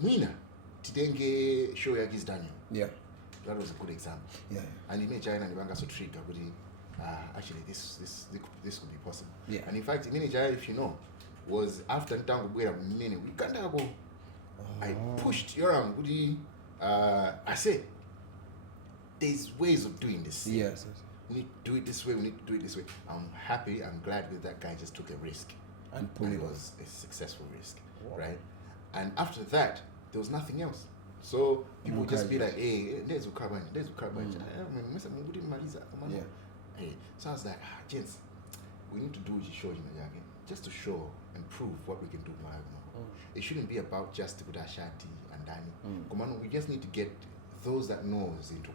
Mina, Tidenge show Yagis Daniel. Yeah. That was a good example. Yeah. And he made China and Ibanga so trigger, but actually this could be possible. Yeah. And in fact, China, if you know, was after Ntango Bwera Mene, we can't go. I pushed Yoram Gudi. I said, there's ways of doing this. Yes. We need to do it this way, we need to do it this way. I'm happy, I'm glad that guy just took a risk. And it was a successful risk, wow. Right? And after that, there was nothing else. So people just be like, hey, there's Ukabani. Hey, so I was like, gents, we need to do the show just to show and prove what we can do. It shouldn't be about just to put Ashati and Dani. We just need to get those that knows into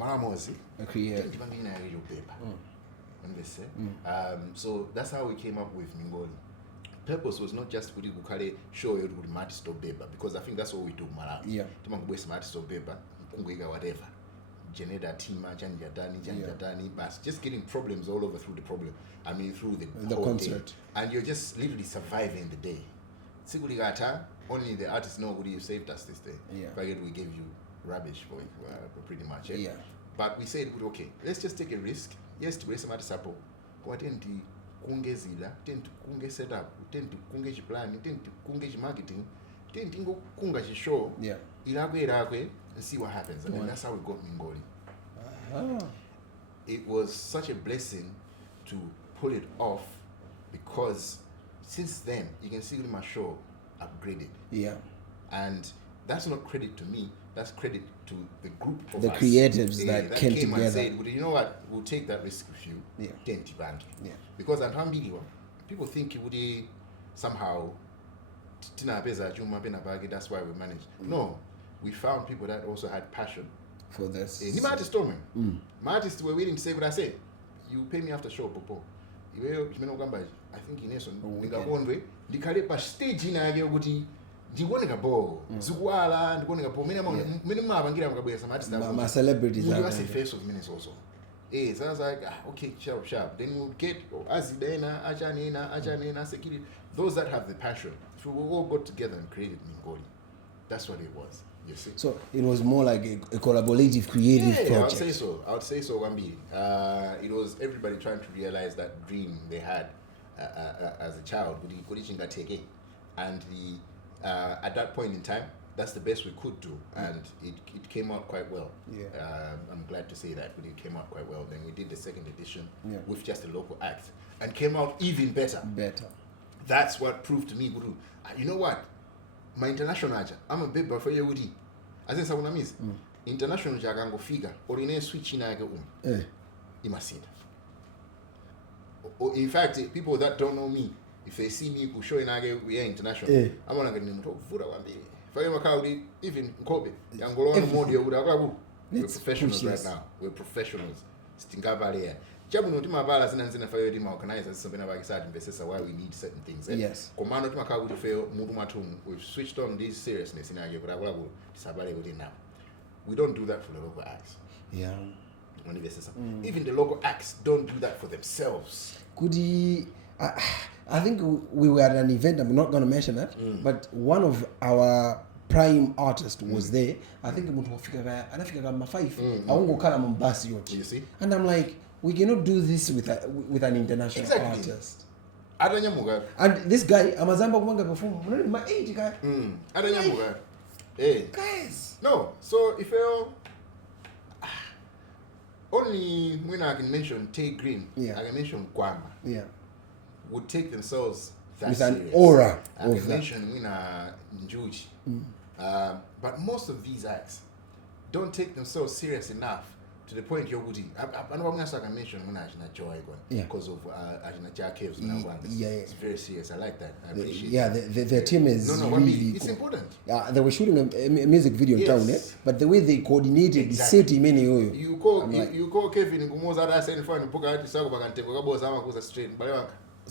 Maramosi. So that's how we came up with Mingoli. Purpose was not just to show you with Matisto Beba, because I think that's what we do Malawi. Yeah. Matisto Beba, whatever. Janeda Tima, Janjadani, Bas, just getting problems all over through the problem. I mean through the whole concert. Day. And you're just literally surviving the day. Only the artists know who you saved us this day. Yeah. We gave you rubbish for it, pretty much. Yeah. But we said, okay, let's just take a risk. Yes, to raise some support. What in the kunge zila, tend to kunge setup, tend to kunge plan, tend to kunge marketing, tend to kunga show. Yeah. Iragwe, and see what happens. And then that's how we got Mingoli. It was such a blessing to pull it off, because since then you can see my show upgraded. Yeah. And that's not credit to me, that's credit to the group of the us. creatives that came together and said, well, you know what, we'll take that risk with you. Yeah. Because people think it would somehow that's why we managed. No, we found people that also had passion for this. My artists were willing to say what I say. You pay me after show, Popo. I think in Ningakondwe, stage in Ayoguti. My celebrities are the face of minutes also. So I was like, okay, sharp. Then we'll get Azidena, Ajanina, Security. Those that have the passion. So we all got together and created Mingoli. That's what it was. You see? So it was more like a collaborative, creative project. I would say so, Wambi. It was everybody trying to realize that dream they had as a child. And at that point in time, that's the best we could do, and it came out quite well. Yeah. I'm glad to say that, but it came out quite well. Then we did the second edition with just a local act, and came out even better. That's what proved to me, Guru. You know what? My international agent, I'm a bit for Yehudi. asensa kunamiza international chakangofika oline switch inake imasinda. In fact, people that don't know me, if they see me show inake we are international, I'm gonna get muntu okuvura kwambiri. Fake makawuli even Kobe yangolona mode yokuda we're professionals right now. We're professionals. Stingabale. Jabu no timabala zinanzina fire team organizers something about exciting investors why we need certain things. Yes. Commando timakawu fail mudu matum. We've switched on this seriousness in age kula tisabale kuti now. We don't do that for the local acts. Yeah. Even the local acts don't do that for themselves. Could he I think we were at an event, I'm not going to mention that, but one of our prime artists was there. I think I'm going to You see? And I'm like, we cannot do this with an international artist. And this guy, Amazamba Wanga perform, my age guy. Hey. Guys. No, so if you only when I can mention Tay Green, I can mention Kwama. Yeah. Would take themselves that with serious. An aura. I can mention Wina Njuji. But most of these acts don't take themselves serious enough to the point you're woody. I know I'm not going to mention when I joy because of Ajina Caves. It's very serious. I like that. I appreciate it. Their team is really it's important. They were shooting a music video in town, but the way they coordinated the city, many you call Kevin Gumoza that saying for book out to back and go straight.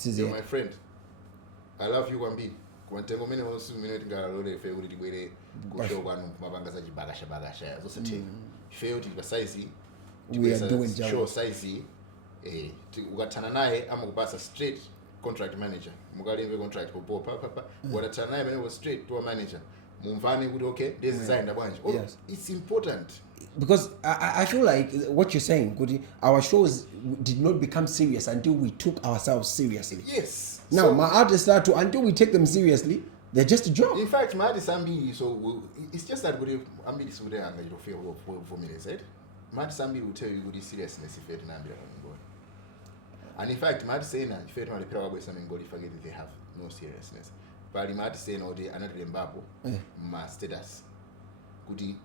You're my friend. I love you, Wambi. Quantengo many also minute garode if you would be go one mabanga bagasha bagasha. Also take failed it size. We are doing show size. Ugatana naye ama kubasa straight contract manager. Mugali contract ko papa. Wagatana naye when was straight to a manager. Mumvani would okay, this design the bunch. Yes. It's important. Because I feel like what you're saying, our shows did not become serious until we took ourselves seriously. Yes. Now, so, my artists start to, until we take them seriously, they're just a joke. In fact, my artists so it's just that Ambi is there and you feel for me, they said. My artists will tell you the seriousness if you're not Mingoli. And in fact, my artists saying if you're not the Mingoli, forget that they have no seriousness. But my artists saying, another Mbabo, my status.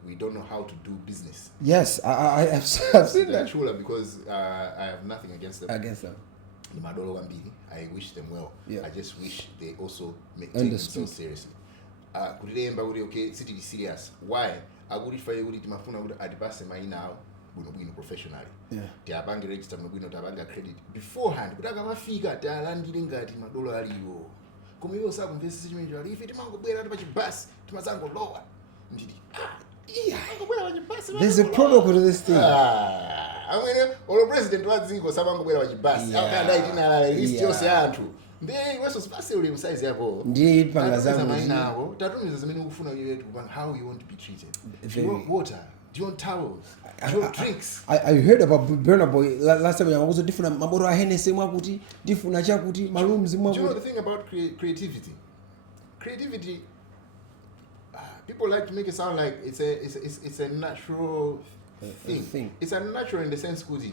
We don't know how to do business. Yes, I've seen that. Because I have nothing against them. I wish them well. Yeah. I just wish they also take themselves seriously. Could they okay, city be serious? Why? I would if I would mafuna would advance my now professionally. Yeah. They are bank register no tabanga credit. Beforehand, could I have a figure that landing at Madolo Aligo? Come you also have this situation. If it mango bear out of bus to Mazango lower. There's a protocol to this thing. I mean, all president was zingo sabango bwera wachibasi. Akanda itina list yose yantu. They were special in size yabo. Indeed, pangazamu. Tatumiza zameni ukufuna yetu how you want to be treated. Do you want water? Do you want towels? Do you want drinks? I heard about Burna Boy last time. I was a different maboro Hennessy mwakuti, different chakuti, marooms mwakuti. Do you know the thing about creativity? Creativity. People like to make it sound like it's a natural thing. It's a natural in the sense kuti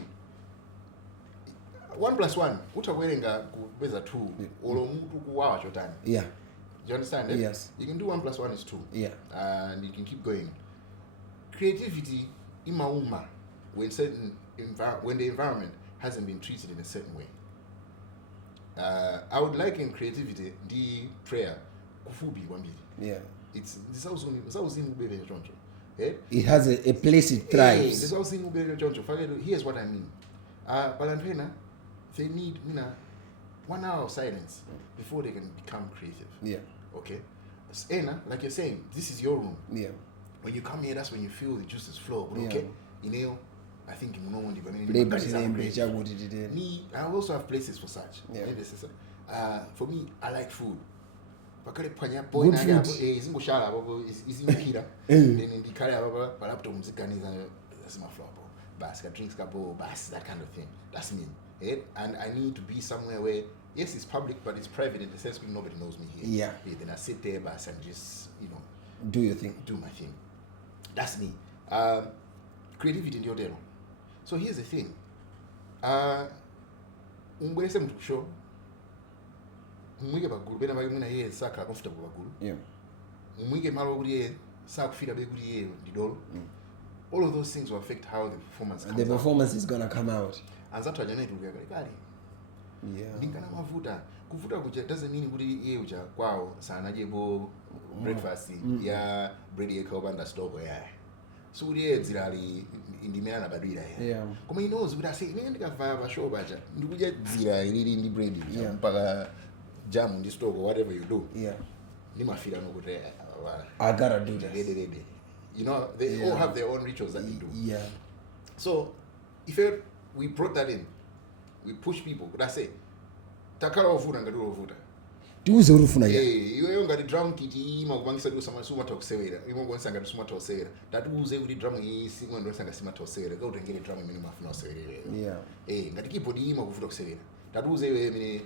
1 + 1 utawerenga kubeza 2 olo mtu kuwawa chotani. Yeah. Do you understand that? Yes. You can do 1 + 1 is 2. Yeah. And you can keep going. Creativity imauma when the environment hasn't been treated in a certain way. I would like in creativity the prayer kufubi wambili. Yeah. It's this also in it has a place it thrives. This also in here's what I mean. Balantena, they need 1 hour of silence before they can become creative. Yeah. Okay. Ena, like you're saying, this is your room. Yeah. When you come here, that's when you feel the juices flow. But okay, I think you know when you're going to me, I also have places for such. Yeah. For me, I like food. Good food. Drinks, that kind of thing. That's me. And I need to be somewhere where, yes, it's public, but it's private in the sense where nobody knows me here. Yeah. Then I sit there, and just, do your thing. Do my thing. That's me. Creativity in your day. So here's the thing. Show. Mwige bagulu bena bagulu na yeye saka comfortable bagulu. Yeah. Mwige malo kuri sakufika bekuti yeye ndidolo. All of those things will affect how the performance comes The performance out. is gonna come out. Anzatu ajanetu kale. Yeah. Ndingana mavuta. Kuvuta kuja doesn't mean kuti yeye uja kwao sana jebo breakfast ya bread yekobanda stoko ya. So yeye dzirali indimena badwira ya. Yeah. Koma he knows kuti ase ine ndikavaya pa show bacha ndikuja dzira ilili ndi bread Yeah. mpaka jam ndi stoko whatever you do. Yeah. Nimafira nokuti I gotta do this. Ready. You know, they all have their own rituals that they do. Yeah. So, if we brought that in, we push people. But I say, takala ovuta ngaduro ovuta. Tiuze urufuna ya. Iwe ngati drum kiti ima kubangisa ndi usama suma tokusewera. Iwe ngonsa ngati suma tosewera. Tatuuze kuti drum iyi singo ndonsa ngati sima tosewera. Ka utengere drum imene mafuna osewera. Yeah. Ngati keyboard ima kuvuta kusewera. Tatuuze iwe imene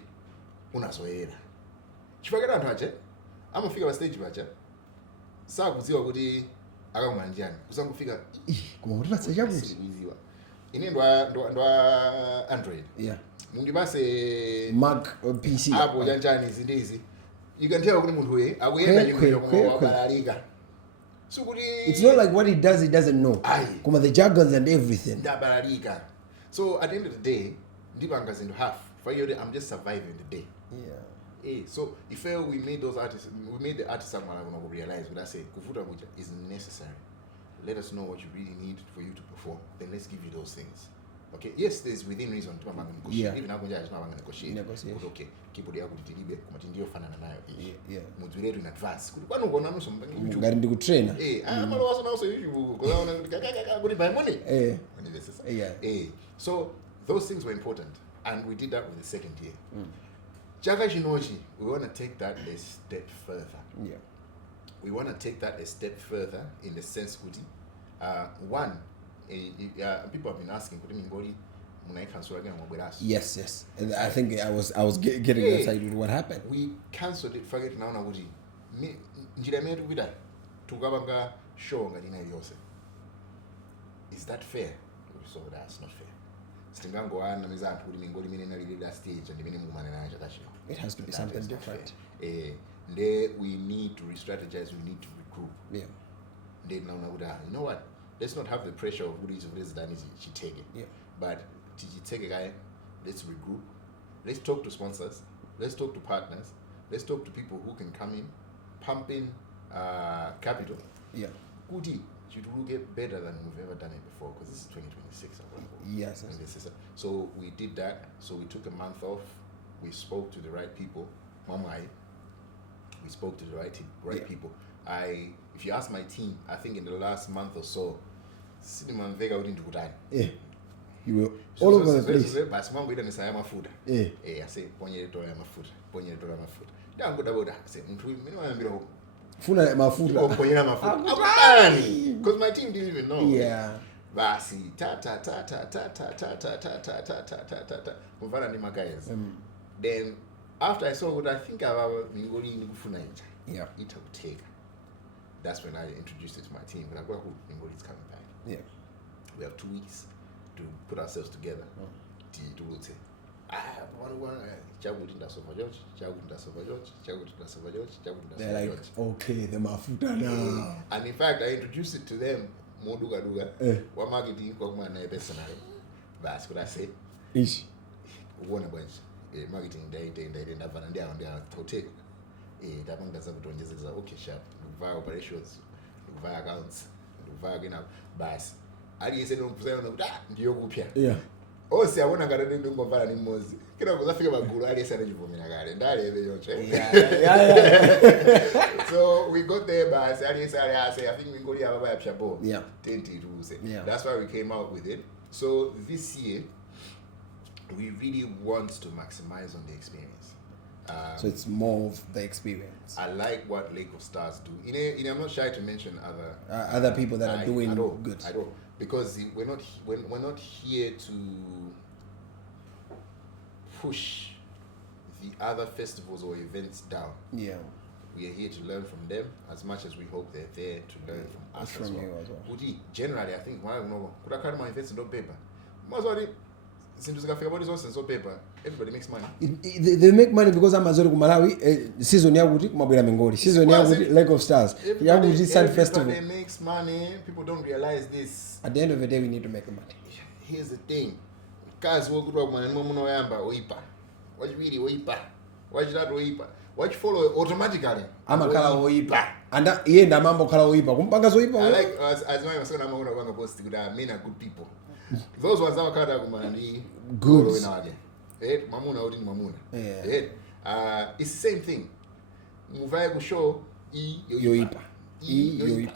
unazoera. Chifukwa anthu aja amafika pa stage bacha. Sakudziwa kuti akamanjani kusangufika Kuma kuti vatsa chakuti. kuziwa ine ndo Android Yeah. mungibase Mac PC. apo janjani zindizi you can tell kuti munthu uye akuyenda chikuyo kubalalika so kuti It's not like what he doesn't know. Aye. Kuma the jargons and everything. ndabalalika so at the end of the day ndipanga zinthu half for you I'm just surviving the day. So if we made those artists, we made the artists someone going to realize what I say, kufuta kuja is necessary. Let us know what you really need for you to perform. Then let's give you those things. Okay. Yes, there's within reason to negotiate. Yeah. Even I'm going to negotiate. Negotiate. But okay. Keep it kuti tilibe kuma tindio fanana nayo ishi. Yeah. Mudziretu in advance. Kuti kwanu kona nuso mbangi YouTube. Ngati ndikutrainer. Amalo waso naso YouTube. Kuzaona kuti buy money. Yeah. So those things were important and we did that with the second year. Chaka Chinochi, we want to take that a step further. Yeah. We want to take that a step further in the sense, Kuti. One, people have been asking, Kuti Mingoli, Munai cancel again, Yes. And I think I was getting inside with what happened. We cancelled it, forget now, Kuti. Njirameru vida, Tugabanga show Gadina Yose. Is that fair? So that's not fair. It has to be something different. There we need to re-strategize, we need to regroup. Yeah. You know what? Let's not have the pressure of what is done is she take it. Yeah. But take a guy, let's regroup. Let's talk to sponsors. Let's talk to partners. Let's talk to people who can come in, pump in capital. Yeah. Kuti, it will get better than we've ever done it before because this is 2026. Yes. So we did that. So we took a month off. We spoke to the right people. We spoke to the right people. If you ask my team, I think in the last month or so, cinema and Vega wouldn't do that. Yeah. You were all over the place. But some we don't say food. Yeah. I say ponye to my food. Down go about that. I say minimum Funa mafuta. because my team didn't even know. Yeah. Basi ta muvana ni guys. Then after I saw what I think about Mingoli nikufuna nje. Yeah. It would take. That's when I introduced it to my team. But I go, Mingoli is coming back. Yeah. We have 2 weeks to put ourselves together. They're like, okay, the mafuta now. And in fact, I introduced it to them. Moduga what marketing come na personal. But what I say, Ish. One bunch. Marketing day never and down there to take. That one doesn't okay, sharp. Via operations, via accounts, via bas. I didn't say no that. Yeah. Oh, see, I want to get into Govana in Moses. Can I think about Gurali Sanity for me? So we got there, but I think we go to have a chapeau. Yeah. Yeah. That's why we came out with it. So this year, we really want to maximize on the experience. So it's more of the experience. I like what Lake of Stars do. I'm not shy to mention other people that are doing good. I don't. Because we're not here to push the other festivals or events down. Yeah. We are here to learn from them as much as we hope they're there to learn from us as well. Generally, I think why no could I carry my events in paper? Since zikafika body zonse so paper, everybody makes money. They make money because amazori ku Malawi season yakuti kumabwera Mingoli, season yakuti Lake of Stars, yakuti Sun Festival. Everybody makes money. People don't realize this. At the end of the day, we need to make money. Here's the thing. Kazi wokutwa kumana nimwe muno yamba oipa. Wachibiri oipa. Wachitatu oipa. Wachifollow automatically. Amakala oipa. Anda iye ndamambo kala oipa. Kumpanga zoipa. I like as my masona amagona kwanga post kuti men are good people. Those ones are kada kumana ni good. Mamuna oti mamuna. Yeah. It's the same thing. Muvaye ku show yoipa. Yoipa.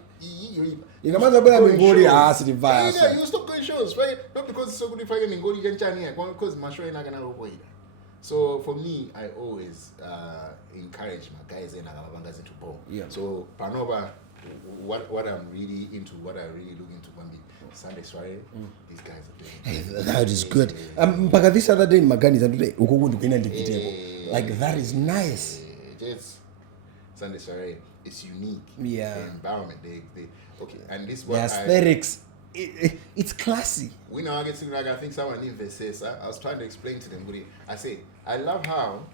Ikamaza bwana Mingoli asivaya. Yeah, you stop going shows, right? Not because it's so good if I get Mingoli janchani, because my show ina kana lopoida. So for me, I always encourage my guys and Nagabangas into ball. Yeah. So Panova, what I'm really into, what I really look into, Bambi, Sunday Soiree, these guys are doing. That is good. Mpaka this other day in Magani and today, ukukundu kina ndikitebo. Like that is nice. Just Sunday Soiree, it's unique. Yeah. The environment, they okay, and this the aesthetics. It's classy. We now get to like I think someone in this says I was trying to explain to them, I say I love how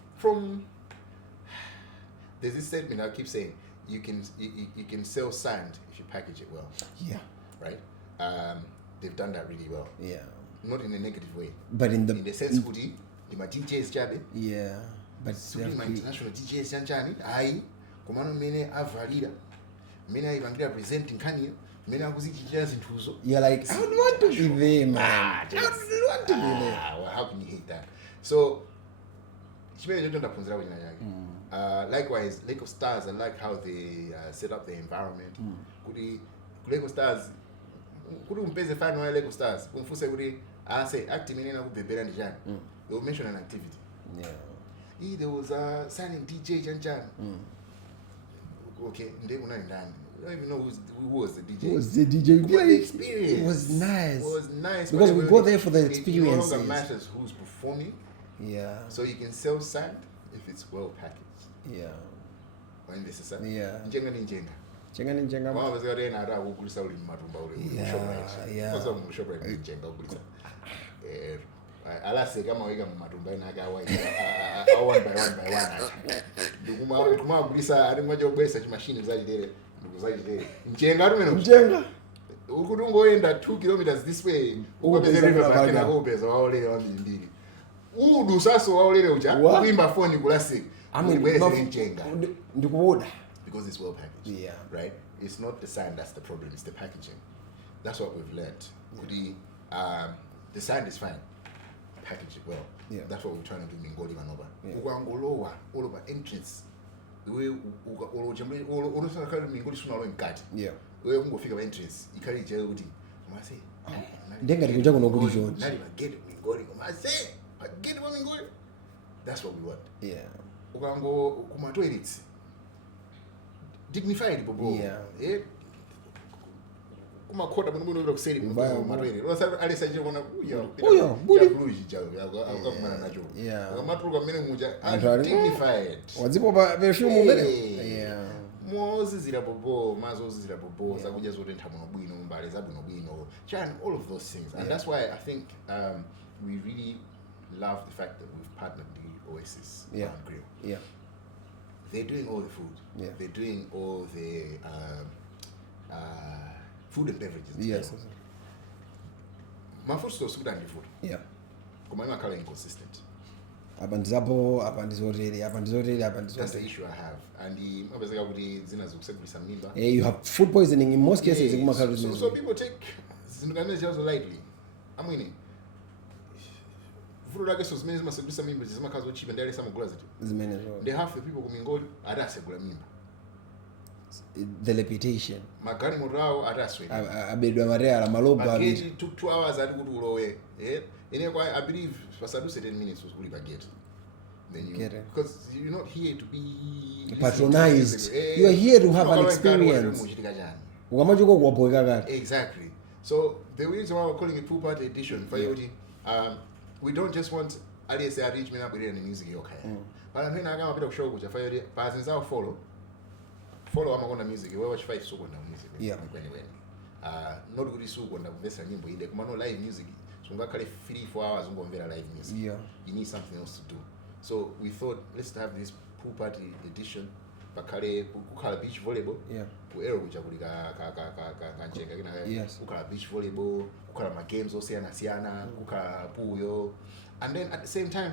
there's this statement I keep saying you can sell sand if you package it well. Yeah. Right? They've done that really well. Yeah. Not in a negative way. But in the sense Kuti, my DJs Jabe. Yeah. But my international DJs Janchani, I Komano Mene Avalida. Mena Evangelia presenting Kanye. You're like, I would want to be there, man. I would want to be there. Well, how can you hate that? So, likewise, Lake of Stars, I like how they set up the environment. Lake of Stars, could you fan Lake of Stars? I say, acting in they will mention an activity. Yeah. There was a signing DJ Janjan. Okay, they were not done. I don't even know who was the DJ. Who was the DJ? What the experience? It was nice. It was nice. Because we go there for the experience. It no longer matters who's performing. Yeah. So you can sell sand if it's well packaged. Yeah. When this is yeah. Njenga ni njenga. Njenga ni njenga. Mama was there na ara ukulisa uli matumba ule. Yeah. Kwa sababu mshopra ni njenga ukulisa. Alase kama wega matumba ina ga wa one by one. Kuma ukulisa ari mmoja ubesa machine zaidi dele. Njenga rumeno. Njenga. Ukudungoenda 2 kilometers this way. Ukapeza river back na ubeza waolele wambili. Udu sasa waolele uja. Kuimba phone kulasi. Njenga. Ndikuwoda. Because it's well packaged. Yeah. Right? It's not the sand that's the problem, it's the packaging. That's what we've learned. The sand is fine. Package it well. Yeah. That's what we're trying to do in Mingoli Manova. Yeah. All over entrance. The way yeah. We go figure entrance. You carry jail. I say, that's what we want. Yeah. Ugango kuma toilets. Dignified bobo. Yeah. Kuma kota muno ndo kuseri matwele. Rosa alisa je kona uyo. Yeah. Amatruka mene muja dignified. Wazipo ba perfume mbele. Yeah. Mozi zira bobo, mazo zira bobo, zakuja zote ntamuno bwino, mbale zabuno bwino. Chan, all of those things. And that's why I think we really love the fact that we've partnered with Oasis Grill. Yeah. They're doing all the food. Yeah. They're doing all the food and beverages. Yes. My food stores food and food. Yeah. Come on, I'm inconsistent. That's the issue I have. And you have food poisoning in most cases. So people take Zinugana's lightly. I mean, they have the people coming gold, the reputation. Magani Murao Araswe. It took 2 hours at Gudu. I believe for 7 minutes was really baguette. Then you get it. Because you're not here to be patronized. You are here to have an experience. Exactly. So the reason why we're calling it pool party edition for we don't just want alias arrangement up with the music okay. But I'm going to bit of show which I find since I'll follow I'm on the music. We watch 5 so on the music. Yeah. Not good so on the best nyimbo ile kuma no live music. So we got 3-4 hours ungomvera live music. Yeah. You need something else to do. So we thought let's have this pool party edition. Bakale kukhala beach volleyball. Yeah. Kuero kuja kuli kanchenga kina. Yes. Kukhala beach volleyball, kukhala ma games osiyana, kukhala puyo. And then at the same time,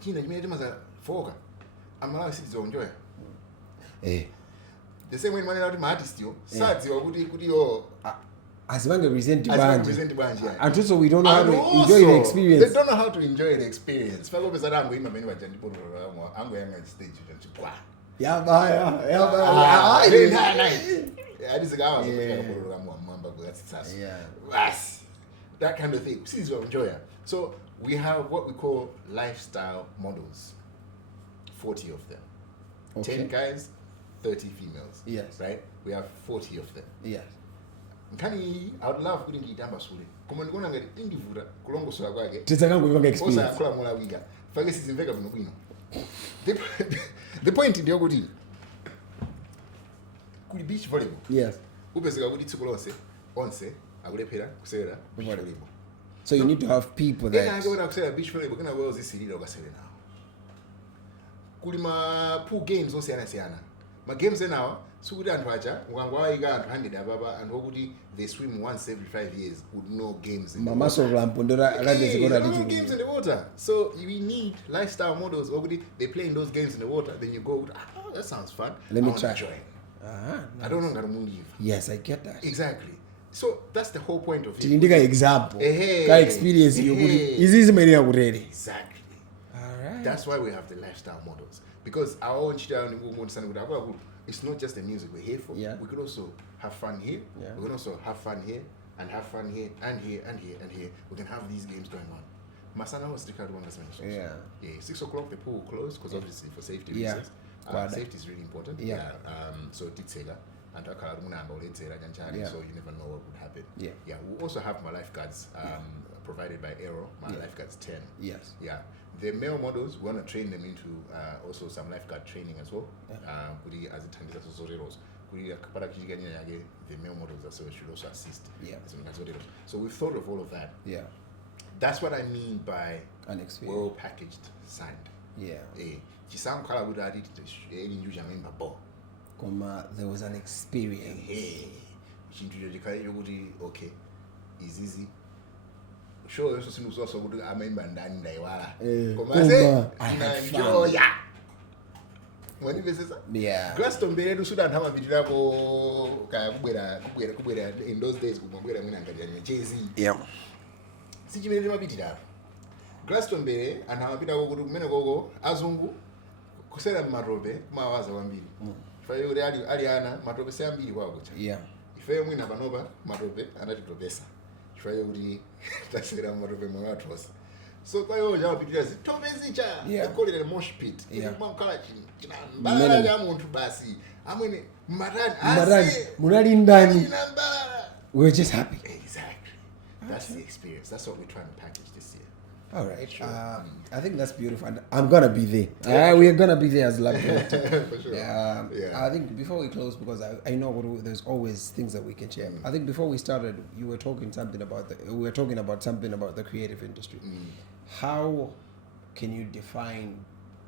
china chimene maza foka. Amalawi sizonjoya. The same way manena kuti artist yo sadziwa kuti yo asibange present band. And also we don't know and how to enjoy the experience. They don't know how to enjoy the experience. Faka pesa rangu ima meni bajandi pono ango yanga stage chikwa. Yeah. That kind of thing. See, you enjoy it. So we have what we call lifestyle models. 40 of them. Okay. 10 guys, 30 females. Yes. Right? We have 40 of them. Yes. I would love kuti ngiyitamba sule. Koma ndikuona ngati indivura kulongosola kwake. Titsakangoiva experience. Osa yakula mola wiga. Fake sizimveka bwino bwino. The point ndiyo kuti kuli beach volleyball. Yes. Upezeka kuti tsiku onse akulephera kusewera beach volleyball. So you need to have people that Ena kusewera beach volleyball kana wewe zisilira ukasewera nawo. Kuli ma pool games osiyana. Ma games enawa sukuti anthu acha ukangwayika anthu 100 ababa anthu okuti they swim once every 5 years would know games in the water. No games in the water. So we need lifestyle models okuti they play in those games in the water, then you go, oh, that sounds fun. Let me try. Nice. Nice. I don't know ngati mungiva. Yes, I get that. Exactly. So that's the whole point of it. Tilindika example. Ka experience yokuti izizi mene yakurere. Exactly. All right. That's why we have the lifestyle models. Because our own it's not just the music we're here for. Yeah. We could also have fun here. Yeah. We can also have fun here and have fun here and here and here and here. We can have these games going on. Masana was the card one as mentioned. Yeah. 6 o'clock the pool will close because obviously for safety Yeah. reasons. Safety is really important. Yeah. So Titsega and Yeah. so you never know what would happen. Yeah. Yeah. We also have my lifeguards provided by Aero. My lifeguards 10. Yes. Yeah. The male models, we want to train them into also some lifeguard training as well. As it turns the male models also should also assist. Yeah. So we've thought of all of that. Yeah. That's what I mean by An experience. well packaged signed. Yeah. There was an experience. Okay, is easy. Sure, also seems also good. I remember ndani ndaiwala. Enjoy. When you say yeah. Glastonbury to Sudan have a bit of kubwera in those days kubwera mwina ngajani Jay-Z. Yeah. Sijimene mabitira. Glastonbury anama bita gogo kumene gogo azungu kusera marobe mawaza wambiri. Fayo ali ana marobe sambiri kwago cha. Yeah. Ifeyo mwina banoba marobe anatitobesa. Fayo uri tasira marobe mwatros. So kwa hiyo jawa pitira zi tobezicha. Yeah. They call it a mosh pit. Yeah. Mwakala china mbala ya muntu basi. Amwene Marani munali ndani. We're just happy. Exactly. That's the experience. That's what we're trying to package this year. All right. Sure. I think that's beautiful. And I'm gonna be there. We are gonna be there as Lab. For sure. Yeah. I think before we close, because I know there's always things that we can share. I think before we started, we were talking about something about the creative industry. How can you define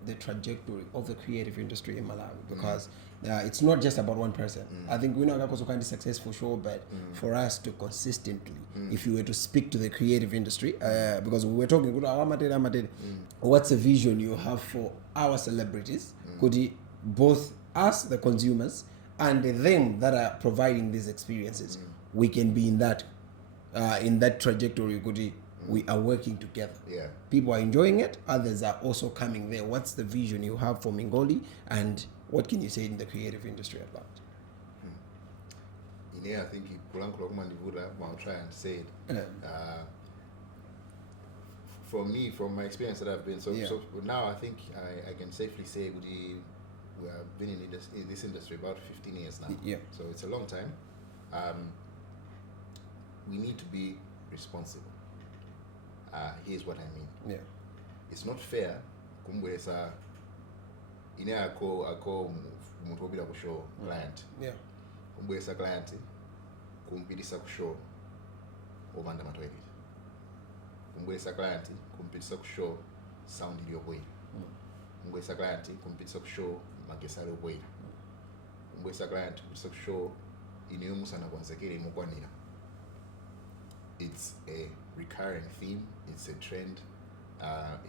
the trajectory of the creative industry in Malawi? Because it's not just about one person. I think we're not going to be successful, sure, but for us to consistently, if you were to speak to the creative industry, because we were talking, what's the vision you have for our celebrities? Could both us, the consumers, and them that are providing these experiences, we can be in that trajectory. We are working together. Yeah. People are enjoying it. Others are also coming there. What's the vision you have for Mingoli, and what can you say in the creative industry at large? I think I'll try and say it. For me, from my experience that I've been, so now I think I can safely say we have been in this industry about 15 years now. Yeah. So it's a long time. We need to be responsible. Here's what I mean. Yeah. It's not fair kumbwesa ine ako muntu obira ku show client. Yeah. Kumbwesa client kumpidisa ku show obanda matoilet. kumubweresa client kumpitisa ku show sound iliyobwera kumubweresa client kumpitisa ku show magesi aliyobwera kumubweresa client kumpitisa ku show ineyo musanakonzekere imukwanira. It's a recurring theme, it's a trend,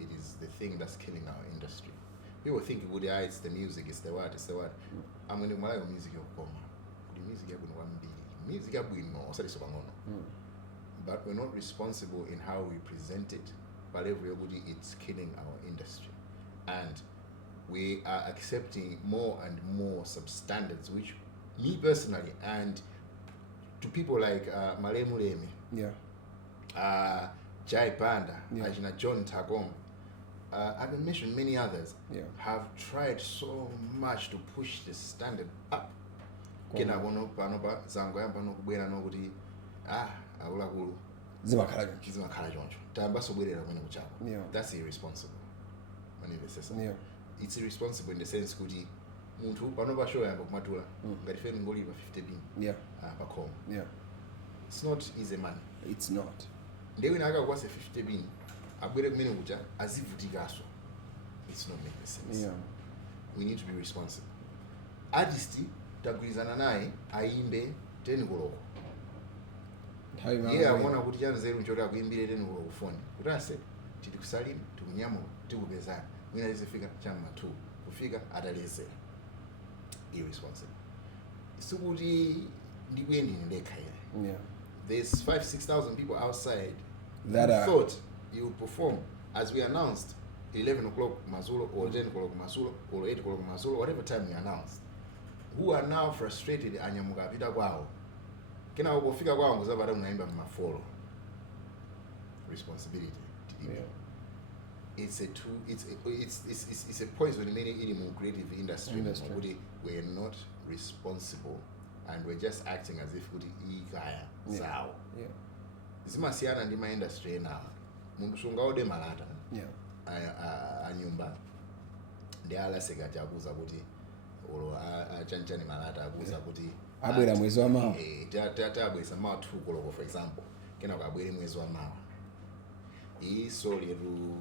it is the thing that's killing our industry. People think it's the music, it's the what. I'm going to Malawi music yokoma. The music yabwino wambiri. Music yabwino osaliso bangono. But we're not responsible in how we present it. But everybody, it's killing our industry. And we are accepting more and more substandards, which me personally, and to people like Male Mulemi, Jai Panda, Ajina John Tagom, I've been mentioned many others, have tried so much to push the standard up. Kena wono panopa zango yamba no kubwera no kuti awulakulu zimakhala choncho tamba sobwerera kwene kuchako. That's irresponsible. It's irresponsible in the sense kuti muntu panopa show yamba kumatula ngati fe Mingoli pa 50 bin pakhomo. It's not easy money. It's not. Ndewe naka kwase 50 bin abwere kumene kucha azivutikaso. It's not making sense. We need to be responsible. Artist tagwirizana naye aimbe 10 koloko. Amona kuti chanzeru nchoti akuimbire 10 koloko phone. Kuti ase tili kusalima tikunyamula tikupezana. Mwina lizifika chamma 2 kufika atalezera. Irresponsible. Sukuti ndikuyendi ndekha ine. There's 5,000-6,000 people outside that thought you would perform as we announced 11 o'clock Mazulo or 10 o'clock Mazulo or 8 o'clock Mazulo, whatever time we announced, who are now frustrated anyamuka pita kwawo. Kena ukofika kwawo ngozabara unaimba mafolo. Responsibility. It's a poison in many creative industry. We're not responsible and we're just acting as if kuti ikaya zawo. Zimasiana ndi ma industry now. Mundu sungaode malata. Anyumba. Ndi alaseka chakuza kuti olo achanchani malata akuza kuti abwera mwezi wa mawa. Tata abwesa mawa 2 koloko for example. Kena kwabwere mwezi wa mawa. So leru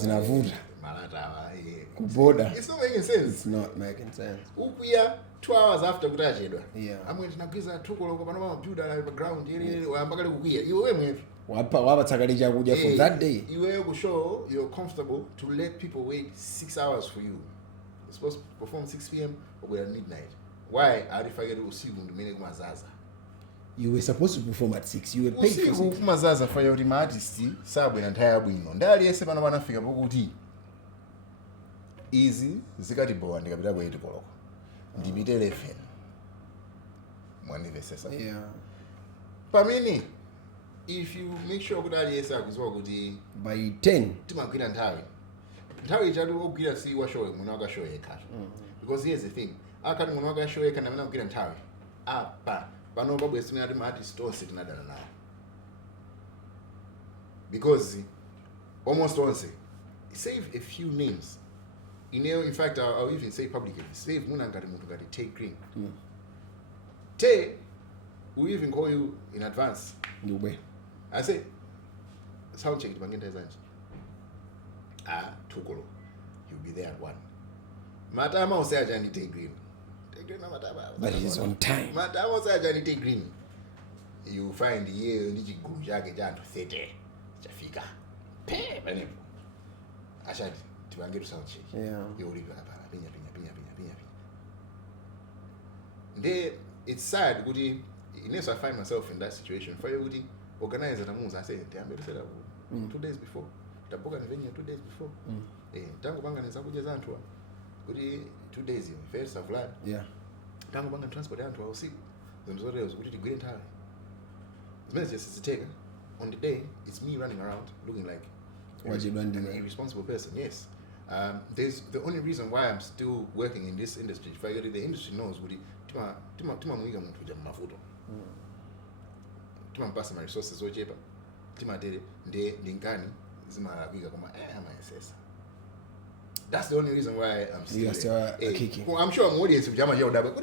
zinavuta malata kuboda. It's not making sense. It's not making sense. Ukuya 2 hours after kutachedwa. Amwe tinagwiza 2 koloko pano pa computer la background ile wayamba kale kukuya. Iwe mwetu wapa tsakali chakuja for that day. Iwe ku show you're comfortable to let people wait 6 hours for you. You're supposed to perform 6 p.m. or at midnight. Why arifagere usiku ndimene kumazaza? You were supposed to perform at 6. You were paid for 6. Usiku kumazaza for your artist sabwera ntaya bwino. Ndali yese pano banafika pokuti easy zikati bowa ndikapita ku 8 koloko. Ndipite 11. Mwani vesesa. Pamene if you make sure kuti ali yese akuzwa kuti by 10 timagwira nthawi chatu ogwira si wa show muna waka show yekha. Because here's the thing, akati muna waka show yekha namena kugwira nthawi apa pano babwesi tinati ma artist onse tinadana nawo. Because almost once save a few names. In fact I'll even say publicly, save muna ngati muntu ngati Tay Green. Tay we even call you in advance. I say sound check bangenta zanje. 2 koloko. You'll be there at 1. Matama usaya jani Tay Green. But he's on time. Matama usaya jani Tay Green. You find here ndi chigulu chake chantu 30 chafika. Bane. Ashadi tibange to sound check. You will hapa pinya. It's sad kuti unless I find myself in that situation. For you organize at Amuza, I say, I'm set up 2 days before. Taboka ni venue 2 days before. Tangu banga ni sabuja zantua. Kuti 2 days you first of land. Tangu banga transport yantua usiku. Zimzore uzukuti tigwire nthawi. Zimene just take on the day it's me running around looking like an irresponsible person. Yes. There's the only reason why I'm still working in this industry. If the industry knows kuti tima muiga muntu ja mafuto. Tima mpasa my resources ochepa. Tima dele ndingani zima kuiga koma ama SS. That's the only reason why I'm still You are still kicking. I'm sure I'm audience with Jama Yoda, but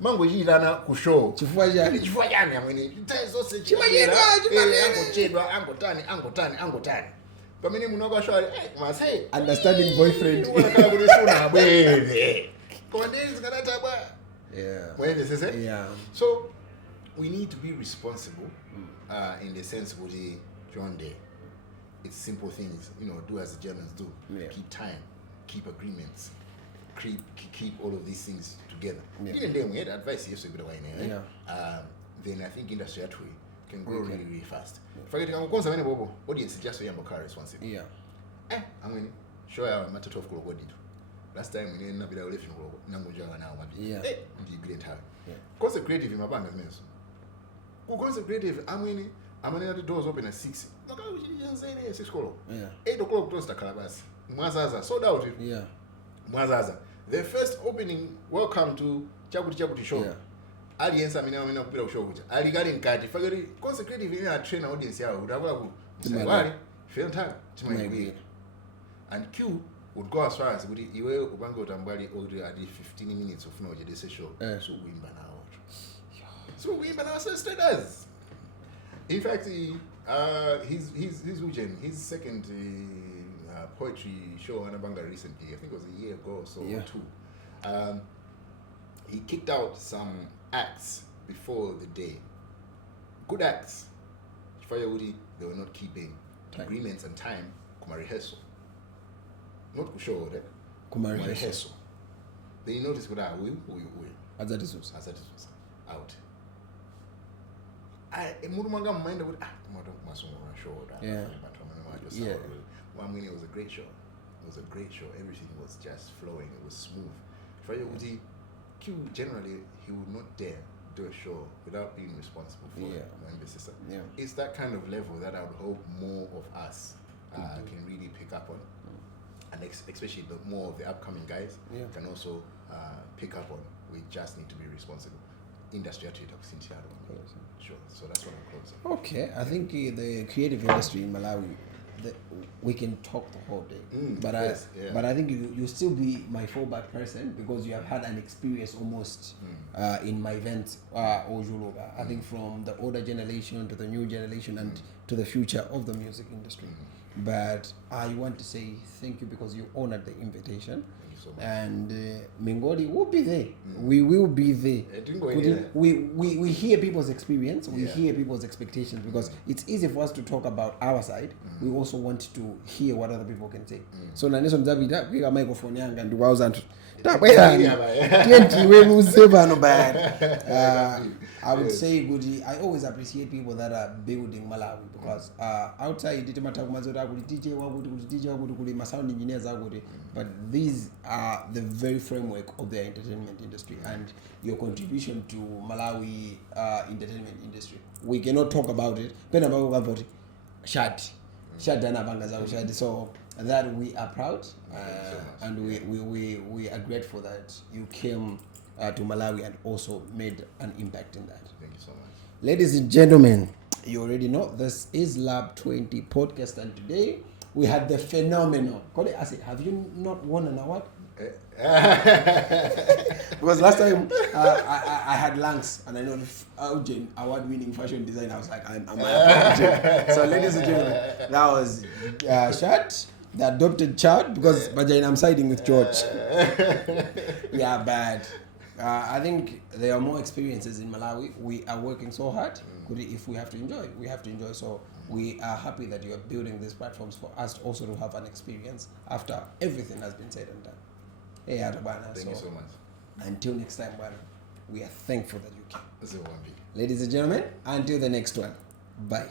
Mango Gilana Kusho. Chifukwa chani? Chifwayani, I mean, tell us Ango Tani. But many Munoga show, must say, Understanding boyfriend. Yeah. Yeah. So we need to be responsible in the sense of the John Day. It's simple things, do as the Germans do. Yeah. Keep time, keep agreements, keep all of these things together. Yeah. Even then, we had advice yesterday, Yeah. then I think industry at way can grow really, really fast. Forget it, audience just so you're more responsible. Yeah. I mean, sure, I'm matter of what did. Last time we didn't have a relation Yeah. Great time. Yeah. Cause creative in my band is because creative, I'm the doors open at 6. Look how we didn't say 6 o'clock. Yeah. 8 o'clock close the Calabas. Mwazaza, sold out. Yeah. Mwazaza. The first opening, welcome to Chabuti show. Yeah. Audience, I'm in show. I regarding Kati. Fagari, creative in a train audience here. Would have feel time to my way. And Q would go as far as would you Ubango Tambali order at 15 minutes of no Jedi show. So win by now. So we even our sisters. In fact, his second poetry show on Abanga recently, I think it was a year ago or so, or 2. He kicked out some acts before the day. Good acts. Firewoody, they were not keeping agreements and time. Kuma rehearsal. Not show that. Kuma rehearsal. Then you notice what I will. As that is out. I Murumanga mind with Yeah. One minute it was a great show. Everything was just flowing. It was smooth. Fayouti Q generally he would not dare do a show without being responsible for it. Yeah. It's that kind of level that I would hope more of us can really pick up on. And especially the more of the upcoming guys can also pick up on. We just need to be responsible. Industry sure, so that's what I'm closing. Okay, I think the creative industry in Malawi, we can talk the whole day. But I think you still be my fallback person because you have had an experience almost in my event or Juluba. I think from the older generation to the new generation and to the future of the music industry. But I want to say thank you because you honored the invitation. So and Mingoli will be there. We will be there. We hear people's experience. We hear people's expectations because it's easy for us to talk about our side. We also want to hear what other people can say. So na niso mzabida we got microphone yanga and wauza ntu. I would say Gudi, I always appreciate people that are building Malawi because outside it matter sound engineers but these are the very framework of the entertainment industry and your contribution to Malawi entertainment industry. We cannot talk about it. So that we are proud and we are grateful that you came to Malawi and also made an impact in that. Thank you so much. Ladies and gentlemen, you already know this is Lab 20 podcast and today we had the phenomenal. I said, have you not won an award? Because last time I had Langs and I know the award-winning fashion designer. I was like, I'm so ladies and gentlemen, that was Shad, the adopted child, because I'm siding with George. Yeah, bad. I think there are more experiences in Malawi. We are working so hard. If we have to enjoy, we have to enjoy. So we are happy that you are building these platforms for us also to have an experience after everything has been said and done. Hey, thank you so much. Until next time, we are thankful that you came. Ladies and gentlemen, until the next one. Bye.